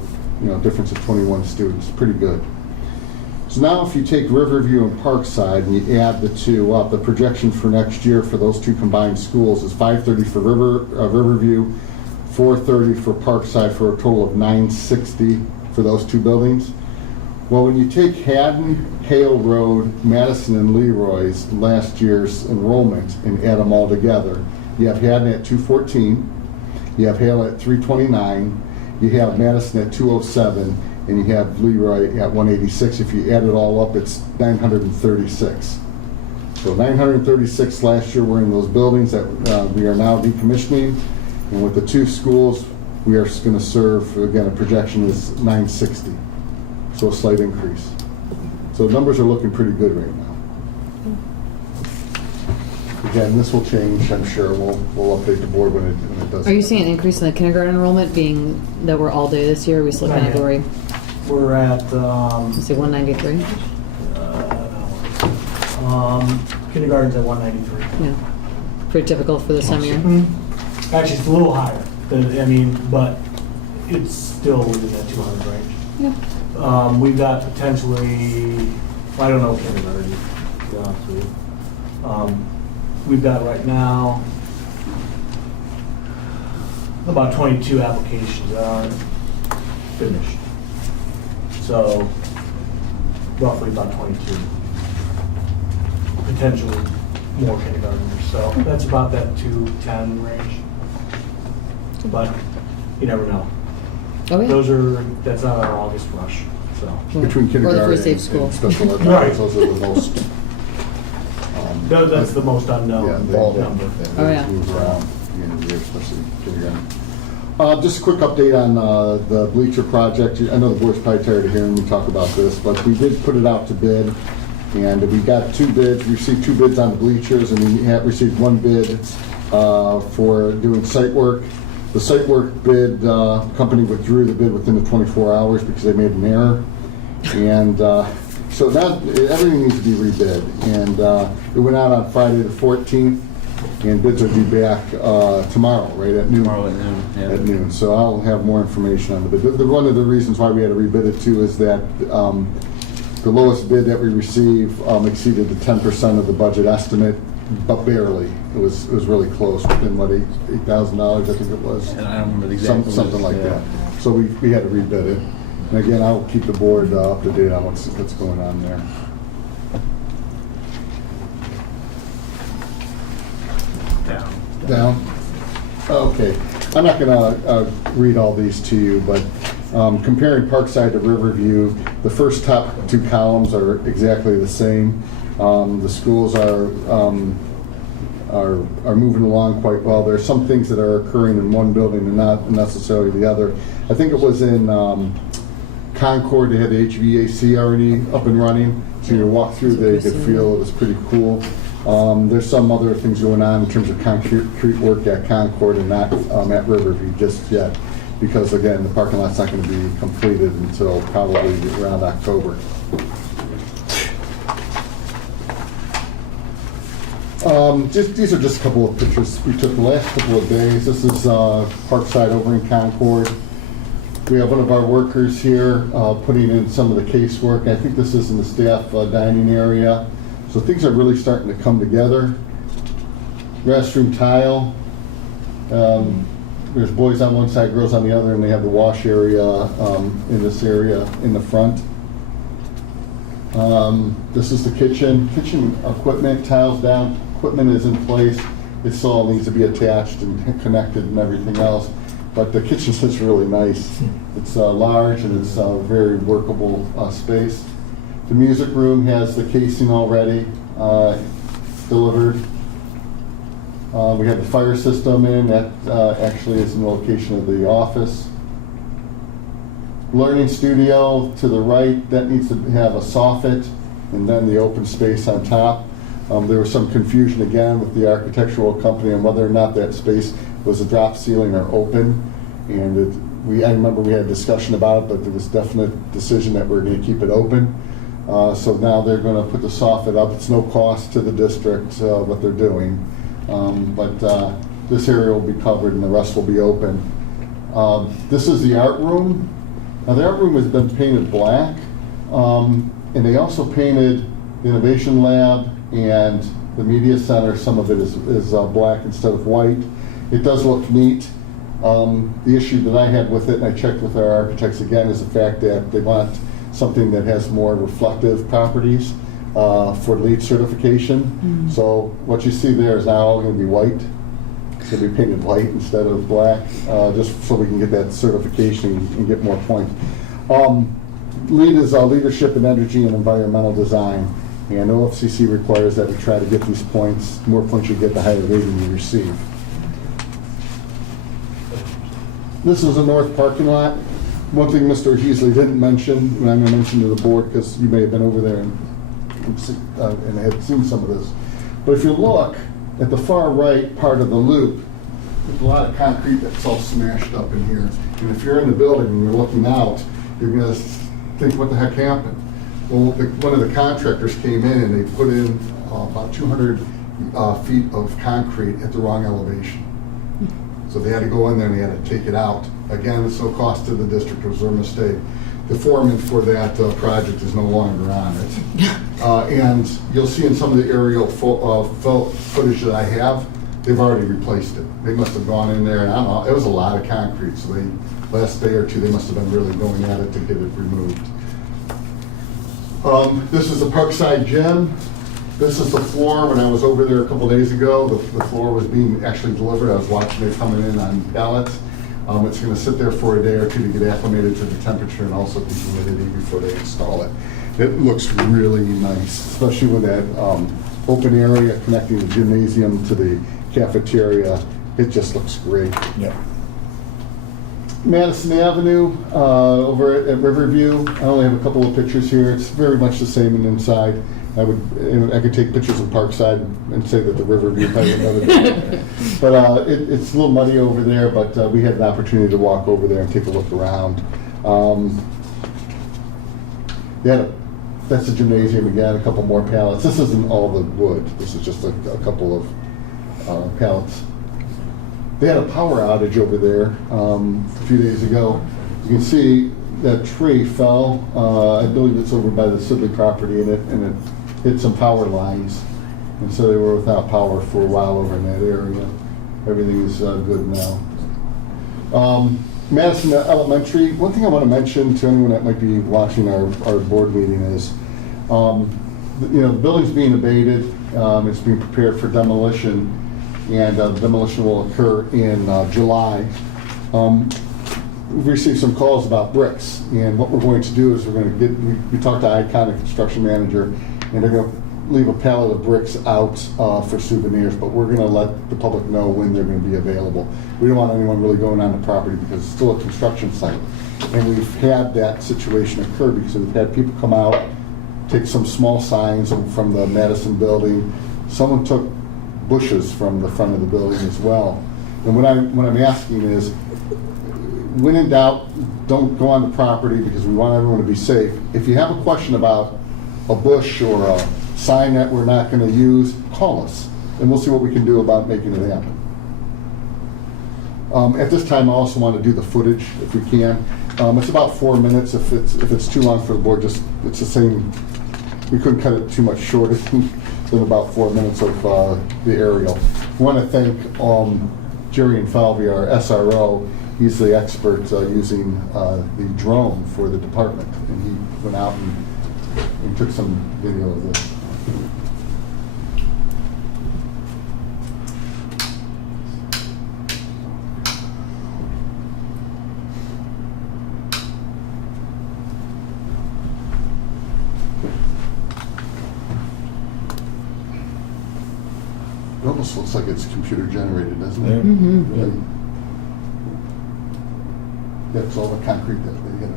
difference of 21 students, pretty good. So now if you take Riverview and Parkside and you add the two up, the projection for next year for those two combined schools is 530 for Riverview, 430 for Parkside, for a total of 960 for those two buildings. Well, when you take Haddon, Hale Road, Madison, and Leroy's last year's enrollment and add them all together, you have Haddon at 214, you have Hale at 329, you have Madison at 207, and you have Leroy at 186. If you add it all up, it's 936. So 936 last year were in those buildings that we are now decommissioning, and with the two schools, we are going to serve, again, a projection is 960. So a slight increase. So the numbers are looking pretty good right now. Again, this will change, I'm sure. We'll update the board when it does. Are you seeing an increase in the kindergarten enrollment, being that we're all day this year? Are we still kind of worried? We're at, Say 193? kindergarten's at 193. Yeah. Pretty typical for this time of year. Actually, it's a little higher. But it's still within that 200 range. Yeah. We've got potentially, I don't know kindergarten, to be honest with you. We've got right now about 22 applications that aren't finished. So roughly about 22. Potentially more kindergartners. So that's about that 210 range. but you never know. Oh, yeah. That's not our August rush, so. Between Or the kindergarten free safe and school. special ed, Right. those are the most. That's the most unknown Yeah, number. Oh, yeah. Move around, beginning of the year, especially kindergarten. Just a quick update on the bleacher project. I know the board's probably tired of hearing me talk about this, but we did put it out to bid, and we got 2 bids. We received 2 bids on the bleachers, and we have received 1 bid for doing site work. The site work bid, company withdrew the bid within the 24 hours because they made an error. And so now everything needs to be rebid. And it went out on Friday the 14th, and bids are due back tomorrow, right, at noon? Tomorrow at noon, yeah. At noon. So I'll have more information on the bid. One of the reasons why we had to rebid it too is that the lowest bid that we received exceeded the 10% of the budget estimate, but barely. It was really close, within what, $8,000, I think it was. And I don't remember the exact. Something like that. So we had to rebid it. And again, I'll keep the board up to date on what's going on there. Down? Okay. I'm not going to read all these to you, but comparing Parkside to Riverview, the first top 2 columns are exactly the same. The schools are moving along quite well. There are some things that are occurring in one building and not necessarily the other. I think it was in Concord, they had the HVAC already up and running, so you walk through there, you could feel it was pretty cool. There's some other things going on in terms of concrete work at Concord and not at Riverview just yet, because again, the parking lot's not going to be completed until probably around October. These are just a couple of pictures we took the last couple of days. This is Parkside over in Concord. We have one of our workers here putting in some of the casework. I think this is in the staff dining area. So things are really starting to come together. Restroom tile. There's boys on one side, girls on the other, and they have the wash area in this area in the front. This is the kitchen. Kitchen equipment, tiles down, equipment is in place. It still all needs to be attached and connected and everything else. But the kitchen is really nice. It's large and it's a very workable space. The music room has the casing already delivered. We have the fire system in. That actually is in the location of the office. Learning studio to the right, that needs to have a soffit and then the open space on top. There was some confusion again with the architectural company on whether or not that space was a drop ceiling or open. And I remember we had a discussion about it, but there was definite decision that we're going to keep it open. So now they're going to put the soffit up. It's no cost to the district what they're doing. But this area will be covered and the rest will be open. This is the art room. Now the art room has been painted black, and they also painted the Innovation Lab and the Media Center. Some of it is black instead of white. It does look neat. The issue that I had with it, and I checked with our architects again, is the fact that they want something that has more reflective properties for LEED certification. Mm-hmm. So what you see there is now all going to be white. It's going to be painted white instead of black, just so we can get that certification and get more points. LEED is Leadership in Energy and Environmental Design, and OFCC requires that we try to get these points. The more points you get, the higher rating you receive. This is a north parking lot. One thing Mr. Heasley didn't mention, and I'm going to mention to the board because you may have been over there and had seen some of this. But if you look at the far right part of the loop, there's a lot of concrete that's all smashed up in here. And if you're in the building and you're looking out, you're going to think, what the heck happened? Well, one of the contractors came in and they put in about 200 feet of concrete at the wrong elevation. So they had to go in there and they had to take it out. Again, it's no cost to the district, it was their mistake. The foreman for that project is no longer on it. And you'll see in some of the aerial footage that I have, they've already replaced it. They must have gone in there, and I don't know, it was a lot of concrete, so last day or two, they must have been really going at it to get it removed. This is the Parkside Gym. This is the floor. When I was over there a couple days ago, the floor was being actually delivered. I was watching it coming in on pallets. It's going to sit there for a day or two to get acclimated to the temperature and also the humidity before they install it. It looks really nice, especially with that open area connecting the gymnasium to the cafeteria. It just looks great. Yep. Madison Avenue over at Riverview. I only have a couple of pictures here. It's very much the same in inside. I could take pictures of Parkside and say that the Riverview probably another day. But it's a little muddy over there, but we had an opportunity to walk over there and take a look around. That's the gymnasium again, a couple more pallets. This isn't all the wood. This is just a couple of pallets. They had a power outage over there a few days ago. You can see that tree fell. I believe it's over by the Sibley property, and it hit some power lines. And so they were without power for a while over in that area. Everything is good now. Madison Elementary, one thing I want to mention to anyone that might be watching our board meeting is, the building's being abated. It's being prepared for demolition, and demolition will occur in July. We've received some calls about bricks, and what we're going to do is we talked to Icon, the construction manager, and they're going to leave a pallet of bricks out for souvenirs, but we're going to let the public know when they're going to be available. We don't want anyone really going on the property because it's still a construction site. And we've had that situation occur because we've had people come out, take some small signs from the Madison building. Someone took bushes from the front of the building as well. And what I'm asking is, when in doubt, don't go on the property because we want everyone to be safe. If you have a question about a bush or a sign that we're not going to use, call us, and we'll see what we can do about making it happen. At this time, I also want to do the footage, if we can. It's about 4 minutes. If it's too long for the board, it's the same. We couldn't cut it too much shorter than about 4 minutes of the aerial. I want to thank Jerry and Falvey, our SRO. He's the expert using the drone for the department, and he went out and took some video of this. It almost looks like it's computer generated, doesn't it? Mm-hmm. Yeah. That's all the concrete that they got.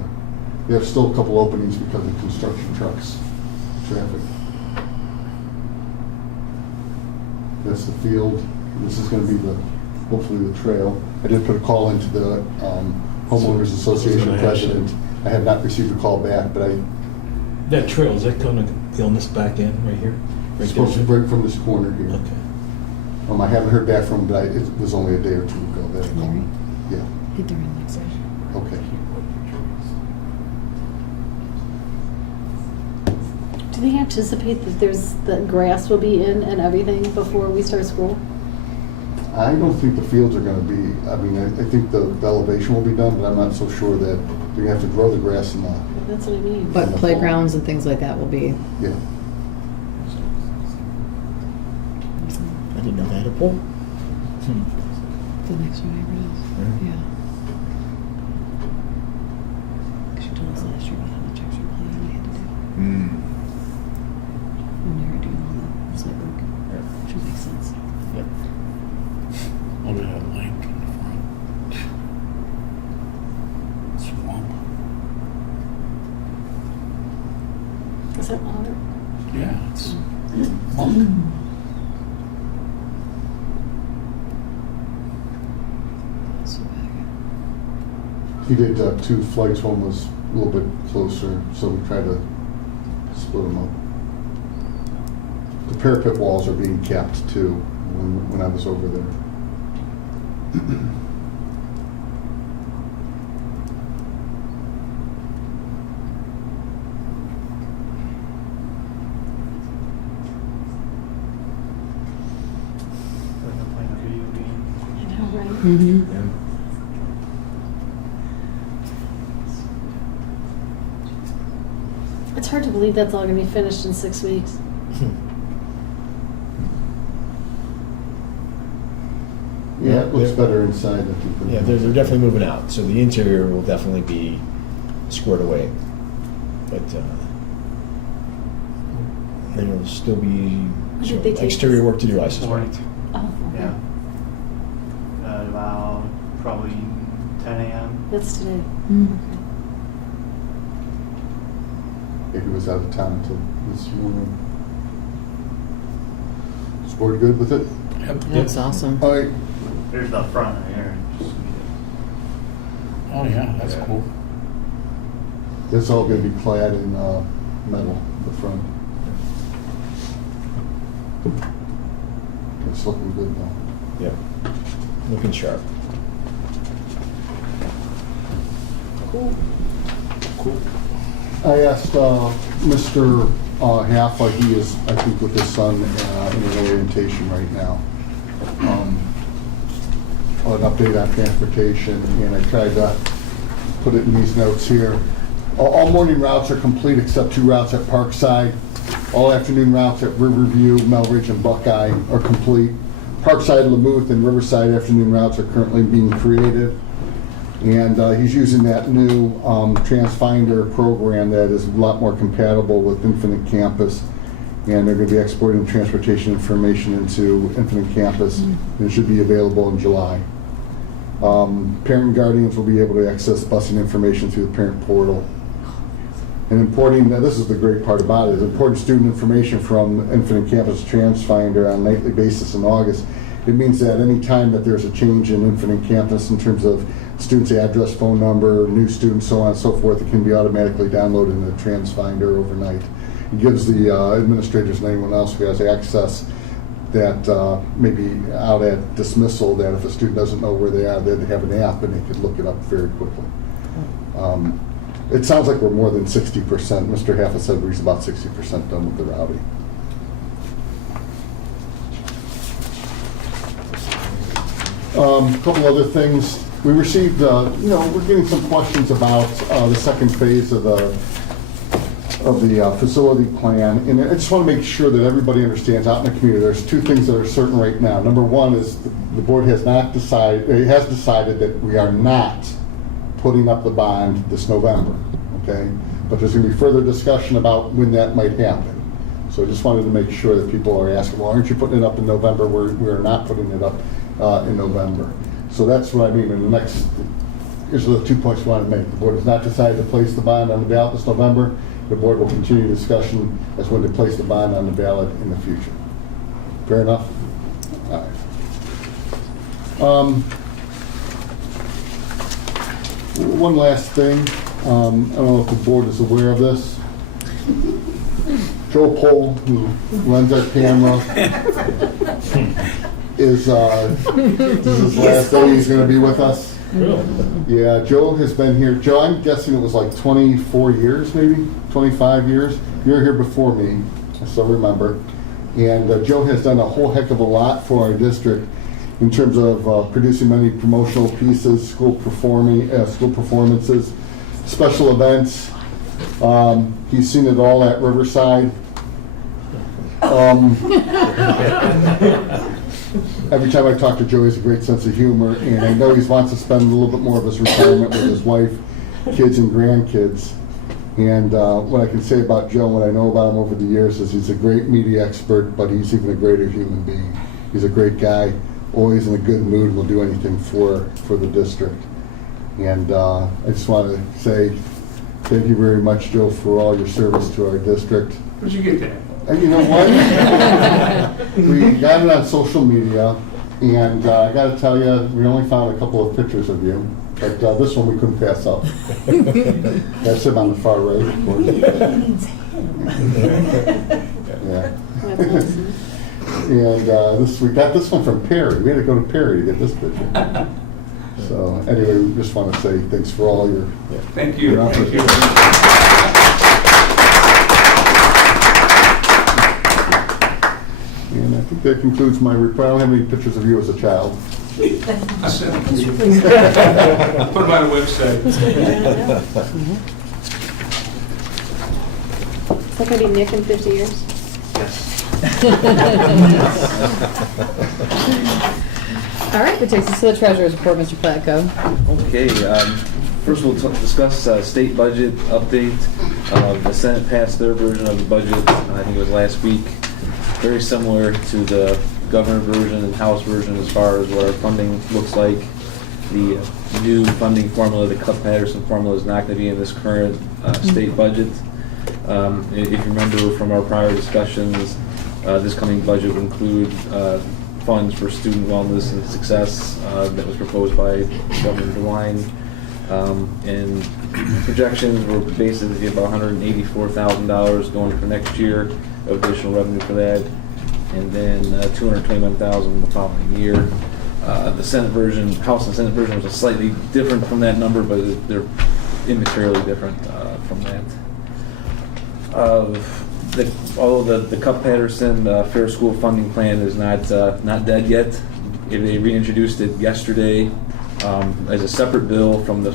They have still a couple openings because of construction trucks, traffic. That's the field. This is going to be hopefully the trail. I did put a call into the Homeowners Association president. I have not received a call back, but That trail, is that going to go on this back end right here? It's supposed to break from this corner here. Okay. I haven't heard back from him, but it was only a day or two ago that I called him. Yeah. Hit the red light sign. Okay. Do they anticipate that the grass will be in and everything before we start school? I don't think the fields are going to be, I think the elevation will be done, but I'm not so sure that they're going to have to grow the grass in the... That's what I mean. But playgrounds and things like that will be. Yeah. I didn't know they had a pool. The next door neighbor does. Yeah. She told us last year about how much extra planning we had to do when they were doing all the site work. Which makes sense. Yep. Oh, we had a lake in the front. Swamp. Is that water? Yeah, it's monk. He did 2 flights. One was a little bit closer, so we tried to split them up. The parapet walls are being capped too when I was over there. I know, right? Mm-hmm. It's hard to believe that's all going to be finished in 6 weeks. Yeah, it looks better inside, I think. Yeah, they're definitely moving out, so the interior will definitely be squared away. But there will still be did some they take exterior this? work to do, I suspect. Oh, okay. Yeah. At about probably 10 a.m. That's today. Maybe was out of town until this morning. Is board good with it? That's awesome. All right. There's the front right here. Oh, yeah, that's cool. It's all going to be clad in metal, the front. It's looking good though. Yep. Looking sharp. Cool. I asked Mr. Halfa, he is, I think, with his son in an orientation right now. An update on transportation, and I tried to put it in these notes here. All morning routes are complete except 2 routes at Parkside. All afternoon routes at Riverview, Melridge, and Buckeye are complete. Parkside, Lamuth, and Riverside afternoon routes are currently being created. And he's using that new TransFinder program that is a lot more compatible with Infinite Campus. And they're going to be exporting transportation information into Infinite Campus. And it should be available in July. Parent and guardians will be able to access busing information through the parent portal. And importing, this is the great part about it, is importing student information from Infinite Campus TransFinder on a nightly basis in August. It means that any time that there's a change in Infinite Campus in terms of student's address, phone number, new students, so on and so forth, it can be automatically downloaded into TransFinder overnight. It gives the administrators and anyone else who has access that maybe out at dismissal, that if a student doesn't know where they are, they'd have an app and they could look it up very quickly. It sounds like we're more than 60%. Mr. Halfa said we're about 60% done with the routing. A couple other things. We received, we're getting some questions about the second phase of the facility plan, and I just want to make sure that everybody understands out in the community. There's 2 things that are certain right now. Number 1 is the board has decided that we are not putting up the bond this November, okay? But there's going to be further discussion about when that might happen. So I just wanted to make sure that people are asking, well, aren't you putting it up in November? We're not putting it up in November. So that's what I mean. And the next, here's the 2 points we want to make. The board has not decided to place the bond on the ballot this November. The board will continue discussion as when to place the bond on the ballot in the future. Fair enough? All right. One last thing. I don't know if the board is aware of this. Joe Pohl, who runs our camera, is this is his last day he's going to be with us. Yeah, Joe has been here. Joe, I'm guessing it was like 24 years, maybe 25 years. You were here before me, I still remember. And Joe has done a whole heck of a lot for our district in terms of producing many promotional pieces, school performances, special events. He's seen it all at Riverside. Every time I talk to Joe, he has a great sense of humor, and I know he wants to spend a little bit more of his retirement with his wife, kids, and grandkids. And what I can say about Joe, what I know about him over the years, is he's a great media expert, but he's even a greater human being. He's a great guy, always in a good mood, will do anything for the district. And I just want to say thank you very much, Joe, for all your service to our district. Where'd you get that? And you know what? We got it on social media, and I got to tell you, we only found a couple of pictures of you, but this one we couldn't pass up. That's him on the far right, of course. Yeah. And we got this one from Perry. We had to go to Perry to get this picture. So anyway, we just want to say thanks for all your. Thank you. Your Thank you. And I think that concludes my report. I don't have any pictures of you as a child. Put them on the website. Is that going to be Nick in 50 years? Yes. All right, that takes us to the treasurer's report, Mr. Platko. Okay, first we'll discuss state budget update. The Senate passed their version of the budget, I think it was last week. Very similar to the governor version and House version as far as what our funding looks like. The new funding formula, the Cupp-Patterson formula, is not going to be in this current state budget. If you remember from our prior discussions, this coming budget will include funds for student wellness and success that was proposed by Governor DeWine. And projections were basically about $184,000 going for next year of additional revenue for that, and then $221,000 the following year. The Senate version, House and Senate version was slightly different from that number, but they're immaterially different from that. Although the Cupp-Patterson Fair School Funding Plan is not dead yet, they reintroduced it yesterday as a separate bill from the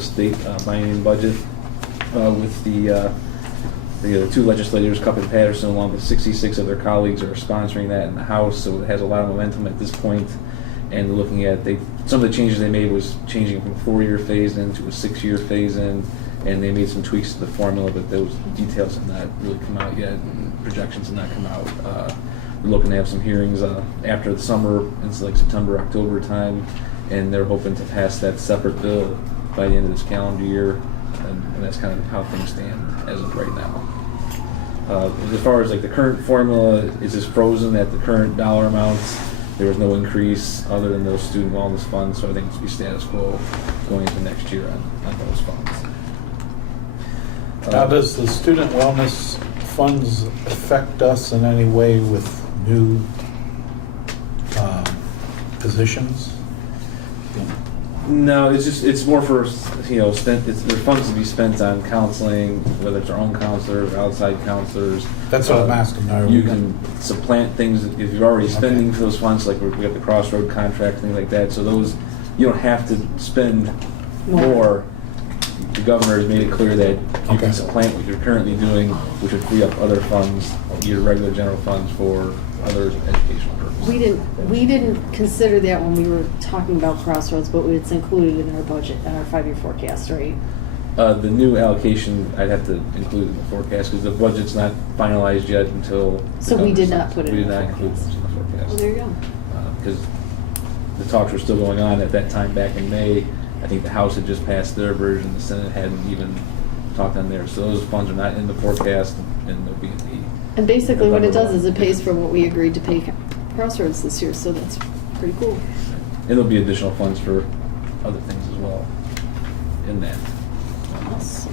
state biennium budget with the two legislators, Cupp and Patterson, along with 66 of their colleagues, are sponsoring that in the House, so it has a lot of momentum at this point. And looking at some of the changes they made was changing from a 4-year phase-in to a 6-year phase-in, and they made some tweaks to the formula, but those details have not really come out yet, and projections have not come out. We're looking to have some hearings after the summer, it's like September, October time, and they're hoping to pass that separate bill by the end of this calendar year, and that's kind of how things stand as of right now. As far as like the current formula, is just frozen at the current dollar amounts. There was no increase other than those student wellness funds, so I think it's be status quo going into next year on those funds. Now, does the student wellness funds affect us in any way with new positions? No, it's more for, their funds to be spent on counseling, whether it's our own counselors or outside counselors. That's what I'm asking. You can supplant things if you're already spending for those funds, like we got the Crossroad contract, things like that. So those, you don't have to spend more. The governor has made it clear that you can supplant what you're currently doing, which would free up other funds, your regular general funds, for other educational purposes. We didn't consider that when we were talking about Crossroads, but it's included in our budget, in our 5-year forecast, right? The new allocation, I'd have to include in the forecast, because the budget's not finalized yet until. So we did not put it We in did the not include forecast. this in the forecast. Well, there you go. Because the talks were still going on at that time back in May. I think the House had just passed their version, the Senate hadn't even talked on theirs. So those funds are not in the forecast, and they'll be in the. And basically what it does is it pays for what we agreed to pay Crossroads this year, so that's pretty cool. And there'll be additional funds for other things as well in that. Awesome.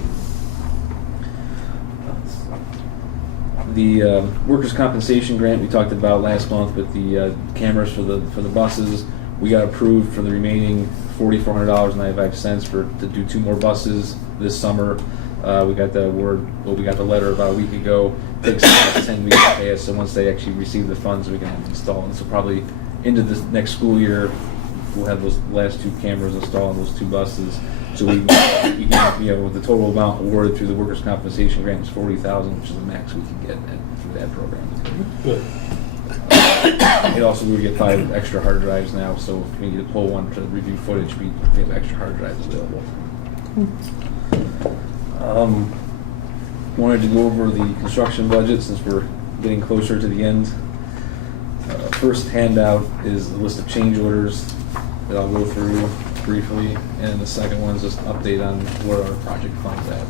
The workers' compensation grant we talked about last month with the cameras for the buses, we got approved for the remaining $4,400.95 to do 2 more buses this summer. We got the we got the letter about a week ago. It takes about 10 weeks to pay us, so once they actually receive the funds, we can install them. So probably into this next school year, we'll have those last 2 cameras installed on those 2 buses. So we can, the total amount awarded through the workers' compensation grant is $40,000, which is the max we can get through that program. Good. It also, we would get 5 extra hard drives now, so if we need to pull one to review footage, we have extra hard drives available. Wanted to go over the construction budget since we're getting closer to the end. First handout is the list of change orders that I'll go through briefly, and the second one is just an update on where our project fund's at.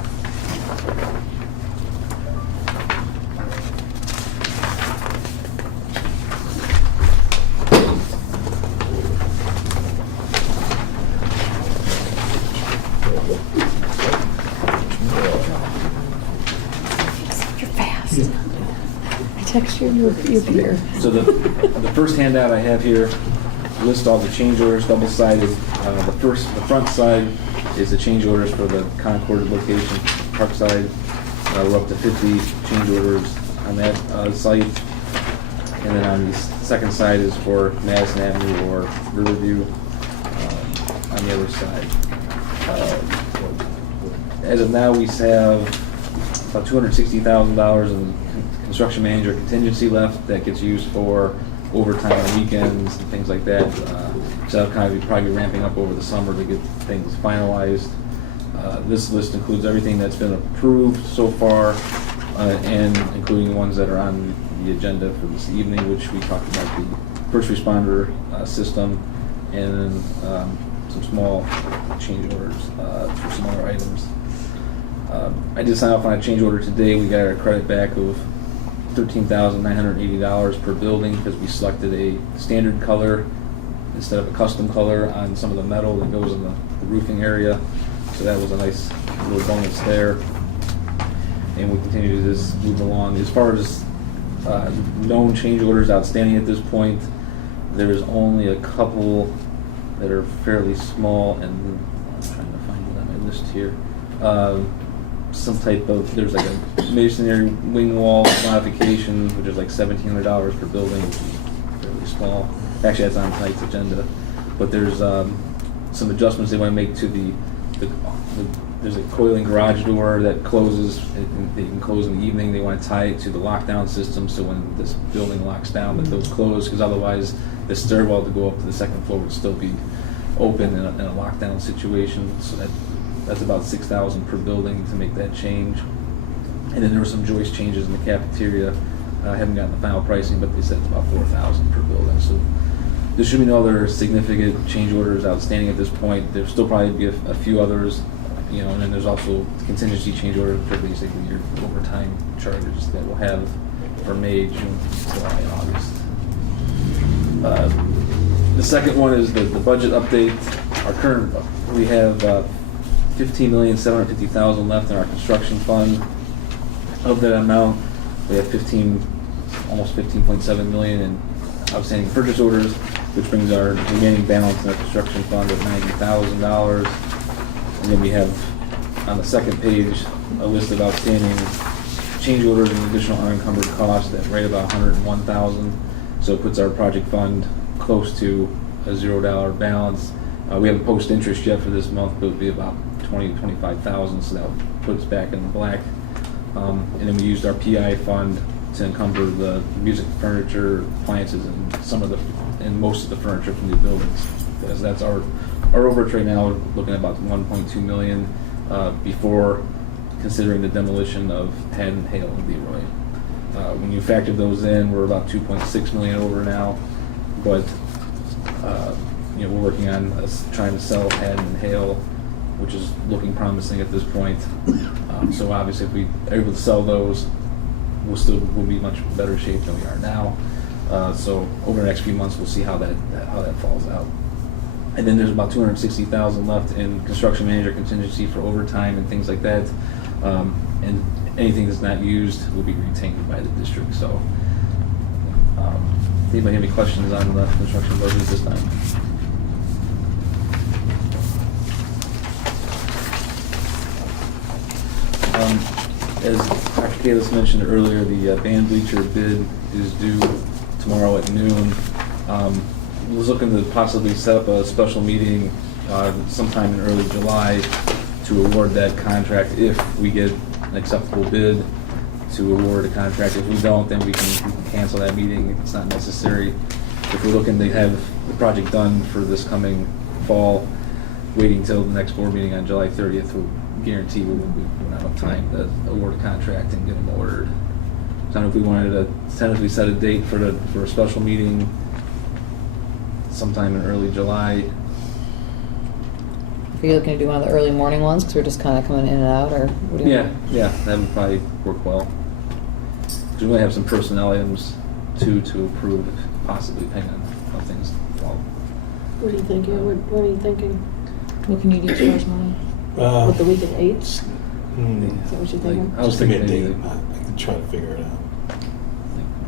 You're fast. I text you, you appear. So the first handout I have here lists all the change orders, double-sided. The front side is the change orders for the Concord location, Parkside. We're up to 50 change orders on that site. And then on the second side is for Madison Avenue or Riverview on the other side. As of now, we have about $260,000 in construction manager contingency left that gets used for overtime on weekends and things like that. So that'll kind of probably be ramping up over the summer to get things finalized. This list includes everything that's been approved so far, and including ones that are on the agenda for this evening, which we talked about the first responder system, and then some small change orders for some other items. I did sign off on a change order today. We got a credit back of $13,980 per building because we selected a standard color instead of a custom color on some of the metal that goes in the roofing area. So that was a nice little bonus there. And we continue to just move along. As far as known change orders outstanding at this point, there's only a couple that are fairly small, and I'm trying to find it on my list here. Some type of, there's like a masonry wing wall modification, which is like $1,700 per building, which is fairly small. Actually, that's on tonight's agenda. But there's some adjustments they want to make to there's a coiling garage door that closes. They can close in the evening. They want to tie it to the lockdown system, so when this building locks down, that those close, because otherwise the stairwell to go up to the second floor would still be open in a lockdown situation. So that's about $6,000 per building to make that change. And then there were some joist changes in the cafeteria. I haven't gotten the final pricing, but they said it's about $4,000 per building. So there should be no other significant change orders outstanding at this point. There'll still probably be a few others, and then there's also contingency change orders for basically your overtime charges that we'll have for May, June, July, and August. The second one is the budget update. We have $15,750,000 left in our construction fund. Of that amount, we have almost $15.7 million in outstanding purchase orders, which brings our remaining balance in our construction fund of $90,000. And then we have on the second page a list of outstanding change orders and additional unencumbered costs at right about $101,000. So it puts our project fund close to a $0 balance. We haven't posted interest yet for this month, but it'll be about $25,000, so that puts us back in the black. And then we used our PI fund to encumber the music, furniture, appliances, and most of the furniture from the buildings, because that's our overage right now. We're looking at about $1.2 million before considering the demolition of Haddon, Hale, and Leroy. When you factor those in, we're about $2.6 million over now, but we're working on trying to sell Haddon and Hale, which is looking promising at this point. So obviously, if we are able to sell those, we'll be much better shape than we are now. So over the next few months, we'll see how that falls out. And then there's about $260,000 left in construction manager contingency for overtime and things like that. And anything that's not used will be retained by the district. So, anybody have any questions on the construction budget this time? As Dr. Kalis mentioned earlier, the band bleacher bid is due tomorrow at noon. I was looking to possibly set up a special meeting sometime in early July to award that contract if we get an acceptable bid to award a contract. If we don't, then we can cancel that meeting if it's not necessary. If we're looking to have the project done for this coming fall, waiting till the next board meeting on July 30th will guarantee we won't have enough time to award a contract and get them ordered. So I don't know if we wanted to tentatively set a date for a special meeting sometime in early July. Are you looking to do one of the early morning ones because we're just kind of coming in and out, or what do you think? Yeah, that would probably work well. Because we might have some personnel items too to approve, possibly depending on how things fall. What are you thinking? What are you thinking? What can you do tomorrow morning? With the week of 8? Is that what you're thinking? I was thinking Maybe maybe I can try to figure it out.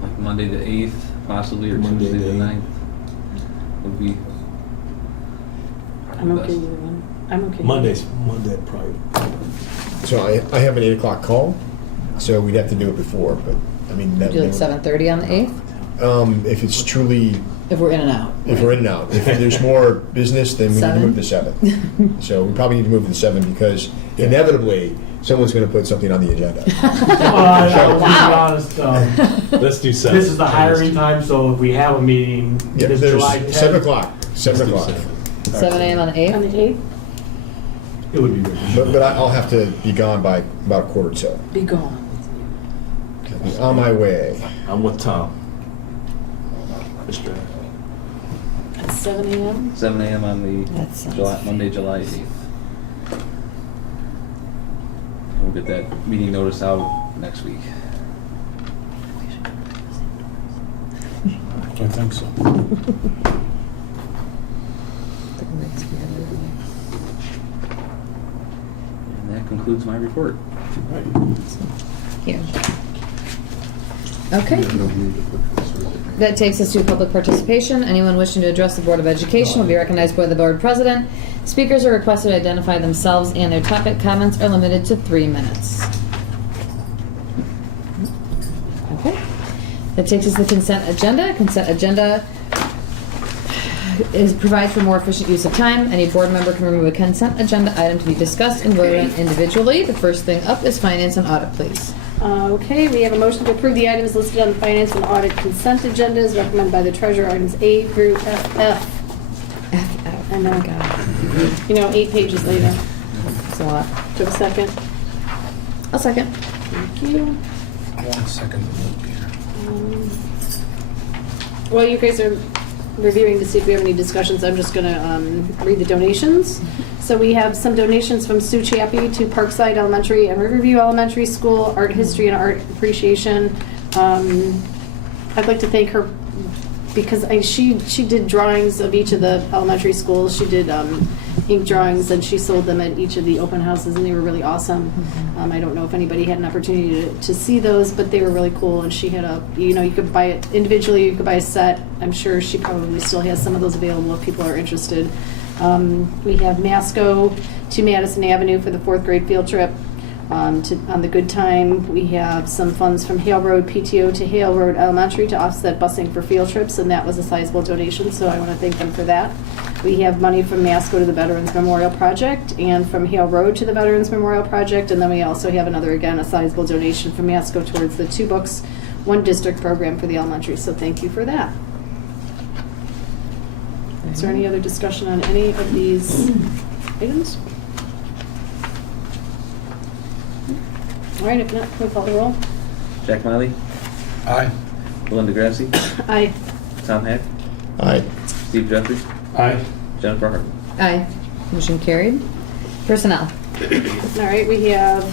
like Monday the 8th, possibly, or Monday Tuesday the the 9th would be. I'm okay with one. I'm okay. Monday probably. So I have an 8 o'clock call, so we'd have to do it before, but I mean. Do like 7:30 on the 8th? If it's truly. If we're in and out. If we're in and out. If there's more business, then we need to 7? move to 7. So we probably need to move to 7 because inevitably someone's going to put something on the agenda. To be honest, Let's do 7. this is the hiring time, so if we have a meeting, Yeah, it is there's July 10th. 7 o'clock. 7 o'clock. 7 a.m. on the 8th? On the 8th? It would be good. But I'll have to be gone by about 1:45. Be gone. On my way. I'm with Tom. Mr. At 7 a.m.? 7 a.m. on the That sounds Monday, July 8th. We'll get that meeting notice out next week. I think so. And that concludes my report. Here. Okay. That takes us to public participation. Anyone wishing to address the Board of Education will be recognized by the Board President. Speakers are requested to identify themselves and their topic. Comments are limited to 3 minutes. Okay. That takes us to the consent agenda. Consent agenda provides for more efficient use of time. Any board member can remove a consent agenda item to be discussed and voted on individually. The first thing up is finance and audit, please. Okay, we have a motion to approve the items listed on the finance and audit consent agendas recommended by the treasurer, items A through FF. I know, God. You know, 8 pages later. That's a lot. Do you have a second? I'll second. Thank you. 1 second to look here. While you guys are reviewing to see if we have any discussions, I'm just going to read the donations. So we have some donations from Sue Chappie to Parkside Elementary and Riverview Elementary School, art history and art appreciation. I'd like to thank her because she did drawings of each of the elementary schools. She did ink drawings and she sold them at each of the open houses and they were really awesome. I don't know if anybody had an opportunity to see those, but they were really cool. And she had you could buy it individually, you could buy a set. I'm sure she probably still has some of those available if people are interested. We have Masco to Madison Avenue for the 4th grade field trip on the Good Time. We have some funds from Hale Road PTO to Hale Road Elementary to offset busing for field trips, and that was a sizable donation, so I want to thank them for that. We have money from Masco to the Veterans Memorial Project and from Hale Road to the Veterans Memorial Project, and then we also have a sizable donation from Masco towards the 2 books, 1 district program for the elementary, so thank you for that. Is there any other discussion on any of these items? All right, if not, can we call the roll? Jack Miley, Aye. Belinda Grassi, Aye. Tom Hack, Aye. Steve Jeffries, Aye. Jennifer Harden. Aye. Motion carried. Personnel. All right, we have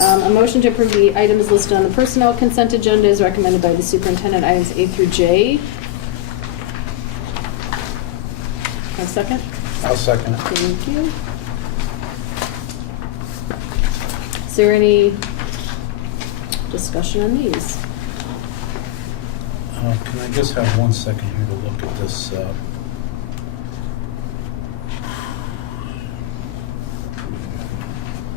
a motion to approve the items listed on the personnel consent agenda as recommended by the superintendent, items A through J. A second? I'll second it. Thank you. Is there any discussion on these? Can I just have 1 second here to look at this?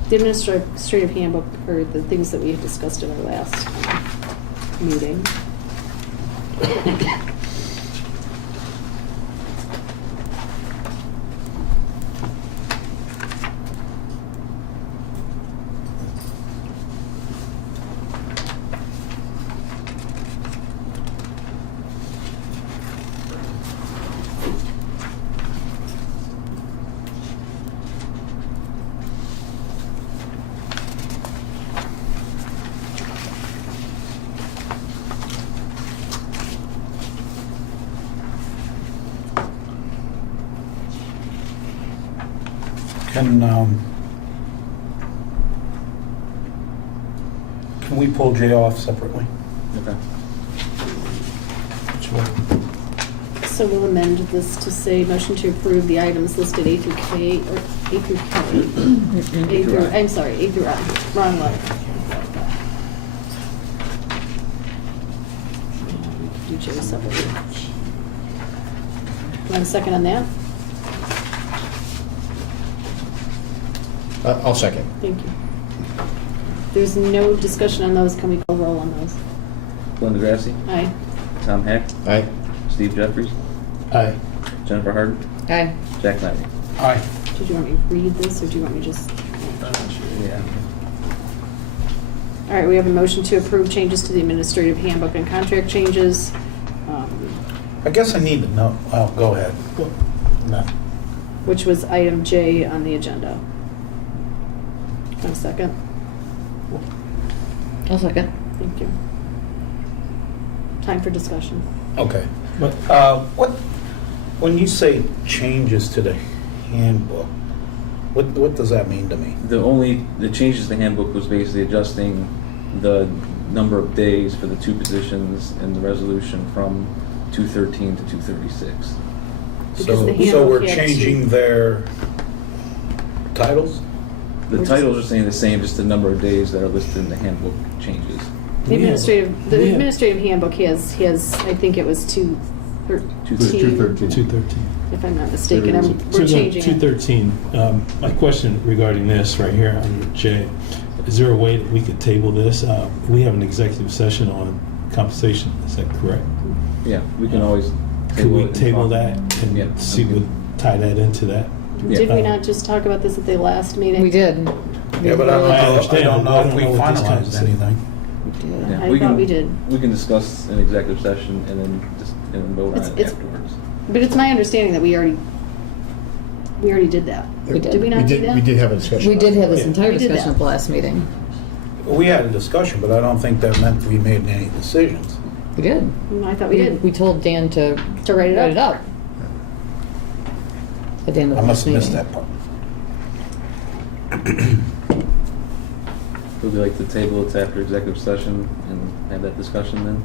The administrative handbook, or the things that we had discussed in our last meeting. Can we pull J off separately? Okay. Which one? So we'll amend this to say motion to approve the items listed A through K, or A through K. A through, I'm sorry, A through I. Wrong one. Do J separately. Want a second on that? I'll second. Thank you. There's no discussion on those. Can we call roll on those? Belinda Grassi, Aye. Tom Hack, Aye. Steve Jeffries, Aye. Jennifer Harden, Aye. Jack Miley. Aye. Did you want me to read this, or do you want me to just? Yeah. All right, we have a motion to approve changes to the administrative handbook and contract changes. I guess I need to know, oh, go ahead. No. Which was item J on the agenda. One second. I'll second. Thank you. Time for discussion. Okay. What, when you say changes to the handbook, what does that mean to me? The changes to the handbook was basically adjusting the number of days for the two positions in the resolution from 213 to 236. Because the So handbook we're had changing to- their titles? The titles are staying the same, just the number of days that are listed in the handbook changes. The administrative handbook has, I think it was 213, 213. if I'm not mistaken. So We're the changing it. 213, my question regarding this right here under J, is there a way that we could table this? We have an executive session on compensation, is that correct? Yeah, we can always Could we it and table talk. that Yeah, and see okay. what, tie that into that? Did we not just talk about this at the last meeting? We did. Yeah, but I I understand, don't but know I if don't we know what this finalized conversation- anything. Yeah, I thought we did. We can discuss an executive session and then vote on it It's- afterwards. But it's my understanding that we already did that. We did. Did we not do that? We did have a discussion. We did have this entire We did discussion that. at the last meeting. We had a discussion, but I don't think that meant we made any decisions. We did. I thought we did. We told Dan to write it up. At the end of I the must last have missed meeting. that part. Would we like to table it to after executive session and have that discussion then?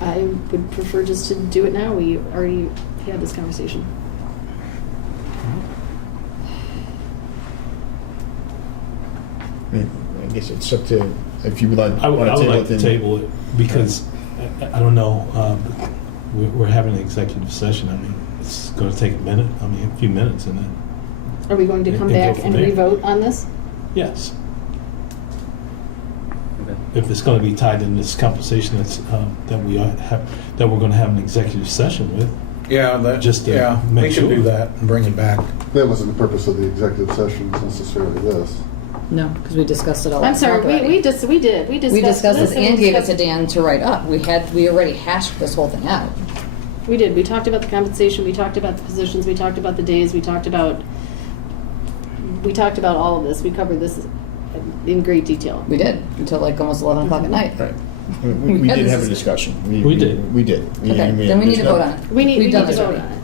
I would prefer just to do it now. We already had this conversation. I mean, I guess it's up to, if you would like. I would wanna like to then- table it because, I don't know, we're having an executive session. I mean, it's going to take a minute, a few minutes and then, Are we going to come And go back from and there. re-vote on this? yes. Okay. If it's going to be tied in this compensation that we're going to have an executive session with, Yeah, Just to yeah, make we could sure. do that and bring it back. That wasn't the purpose of the executive session necessarily this. No, because we discussed it all. I'm sorry, already. we discussed We discussed this and and we gave it to discussed- Dan to write up. We already hashed this whole thing out. We did. We talked about the compensation, we talked about the positions, we talked about the days, we talked about all of this. We covered this in great detail. We did, until like almost 11 o'clock at night. Right. We had did this have a discussion. discussion. We did. We did. Okay, then we need to there's vote no- on it. We need We've to done this vote already. on it.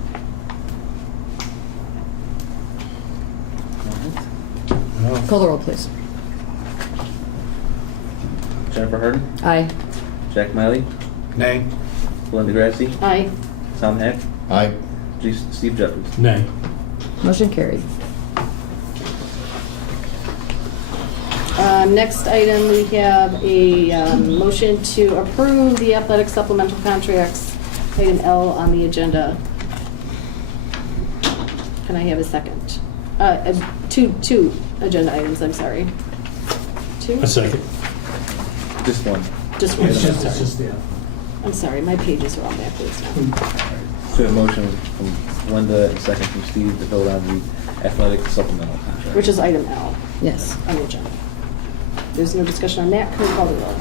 Call the roll, please. Jennifer Harden, Aye. Jack Miley, Nay? Linda Grassi, Aye. Tom Heck, Aye. Steve Jeffries. nay. Motion carried. Next item, we have a motion to approve the athletic supplemental contracts, item L on the agenda. Can I have a second? Two agenda items, I'm sorry. Two? A second. Just one. Just one. It's It's just, yeah. I'm sorry, my pages are all backwards now. So a motion from Linda and a second from Steve to vote on the athletic supplemental contract. Which is item L Yes. on the agenda. There's no discussion on that. Can we call the roll?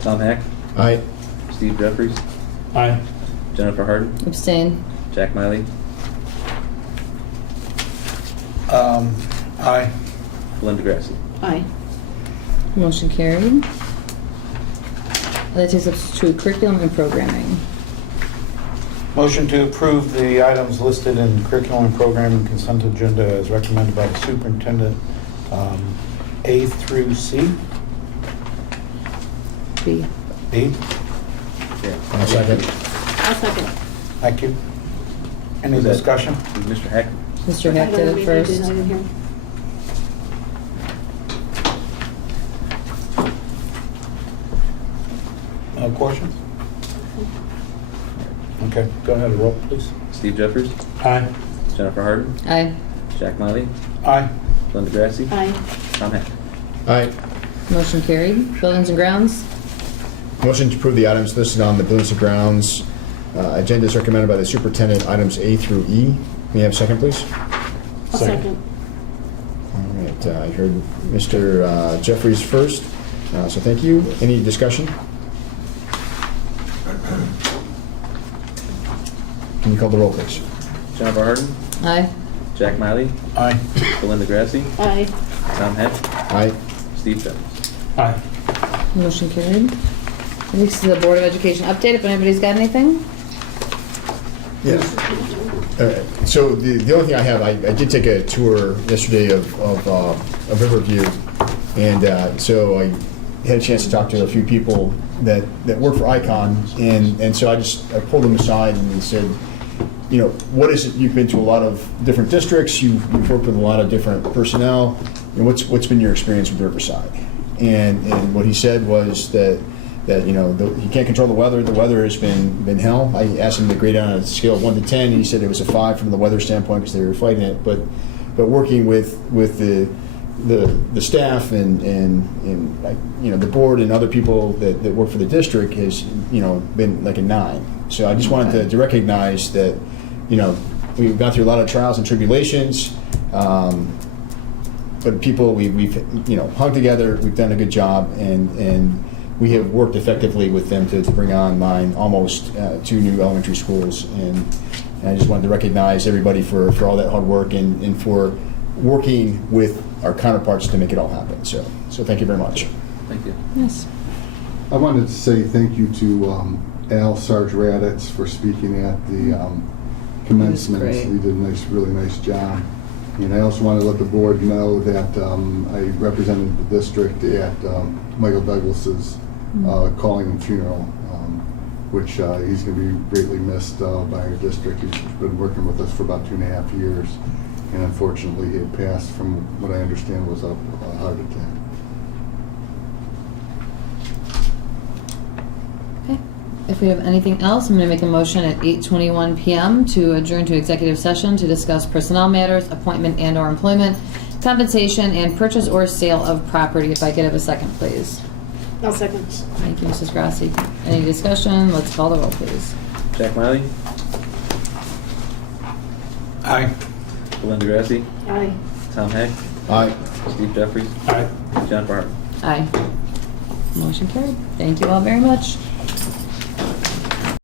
Tom Heck, Aye. Steve Jeffries, Aye. Jennifer Harden, Abstain. Jack Miley, Aye. Linda Grassi. Aye. Motion carried. That takes us to curriculum and programming. Motion to approve the items listed in curriculum and programming consent agenda as recommended by the superintendent, A through C. B. B? Yeah. I'll second. I'll second. Thank you. Any Was that- discussion? Mr. Heck? Mr. Heck did it first. I didn't hear. Questions? Okay, go ahead, roll, please. Steve Jeffries, Aye. Jennifer Harden, Aye. Jack Miley, Aye. Linda Grassi, Aye. Tom Heck. Aye. Motion carried. Buildings and grounds. Motion to approve the items listed on the Buildings and Grounds agenda is recommended by the superintendent, items A through E. May I have a second, please? I'll second. All right. right, I heard Mr. Jeffries first, so thank you. Any discussion? Can you call the roll, please? Jennifer Harden, Aye. Jack Miley, Aye. Belinda Grassi, Aye. Tom Heck, Aye. Steve Jeffers. Aye. Motion carried. Next is the Board of Education update, if anybody's got anything. Yes. So the only thing I have, I did take a tour yesterday of Riverview, and so I had a chance to talk to a few people that work for ICON, and so I pulled them aside and said, you know, what is it? You've been to a lot of different districts. You've worked with a lot of different personnel. And what's been your experience with Riverside? And what he said was that you know he can't control the weather. The weather has been hell. I asked him to grade on a scale of 1 to 10, and he said it was a 5 from the weather standpoint because they were fighting it. But working with the staff and you know the board and other people that work for the district has been like a 9. So I just wanted to recognize that we've gone through a lot of trials and tribulations. But people, we've hung together. We've done a good job, and we have worked effectively with them to bring online almost 2 new elementary schools. And I just wanted to recognize everybody for all that hard work and for working with our counterparts to make it all happen. So thank you very much. Thank you. Yes. I wanted to say thank you to Al Sarge Raditz for speaking at the commencement. great. He did a really nice job. And I also want to let the board know that I represented the district at Michael Douglas's calling and funeral, which he's going to be greatly missed by our district. He's been working with us for about 2.5 years, and unfortunately he had passed from what I understand was a heart attack. Okay. If we have anything else, I'm going to make a motion at 8:21 p.m. to adjourn to executive session to discuss personnel matters, appointment and/or employment, compensation, and purchase or sale of property. If I could have a second, please. I'll second. Thank you, Mrs. Grassi. Any discussion? Let's call the roll, please. Jack Miley, Aye. Belinda Grassi, Aye. Tom Heck, Aye. Steve Jeffries, Aye. Jennifer Harden. Aye. Motion carried. Thank you all very much.